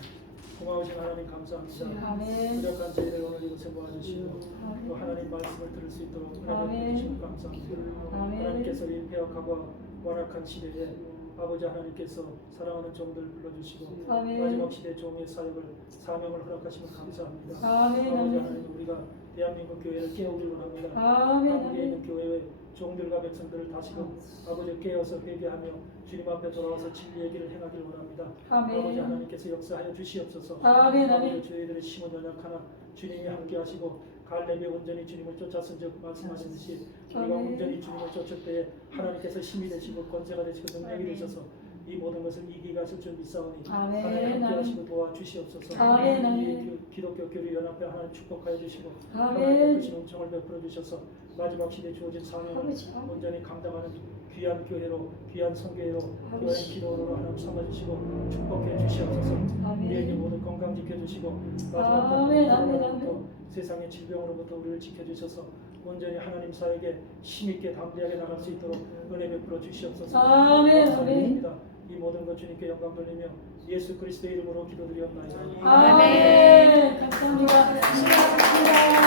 고마우신 하나님 감사합니다. 아멘 부족한 저희를 오늘 이곳에 모아주시고 또 하나님 말씀을 들을 수 있도록 은혜를 아멘. 주시고 감사합니다. 아멘. 하나님께서 이 폐역하고 완악한 시대에 아버지 하나님께서 사랑하는 종들을 불러주시고 아멘. 마지막 시대 종의 사명을 허락하시면 감사합니다. 아멘. 아버지 하나님 우리가 대한민국 교회를 깨우길 원합니다. 아멘. 한국에 있는 교회의 종들과 백성들을 다시금 아버지 깨어서 회개하며 주님 앞에 돌아와서 진리의 길을 행하길 원합니다. 아멘. 아버지 하나님께서 역사하여 주시옵소서. 아멘. 아버지 저희들의 심은 연약하나 주님이 함께하시고 갈렙이 온전히 주님을 쫓았은즉 말씀하시듯이 우리가 아멘. 온전히 주님을 쫓을 때에 하나님께서 힘이 되시고 권세가 되시고 능력이 되셔서 이 모든 것을 이기가 있을 줄 믿사오니 아멘. 하나님 함께하시고 도와주시옵소서. 아멘. 우리 기독교 교회 연합회 하나님 축복하여 주시고 아멘. 하나님 크신 은총을 베풀어 주셔서 마지막 시대에 주어진 사명을 아버지. 온전히 감당하는 귀한 교회로 귀한 성교회로 교회 기도로 하나님 삼아주시고 축복해 주시옵소서. 아멘. 우리에게 모두 건강 지켜주시고 아멘. 아멘. 마지막으로 세상의 질병으로부터 우리를 지켜주셔서 온전히 하나님 사에게 힘있게 담대하게 나갈 수 있도록 은혜 베풀어 주시옵소서. 아멘. 감사드립니다. 이 모든 것 주님께 영광 돌리며 예수 그리스도의 이름으로 기도드리옵나이다. 아멘 감사합니다.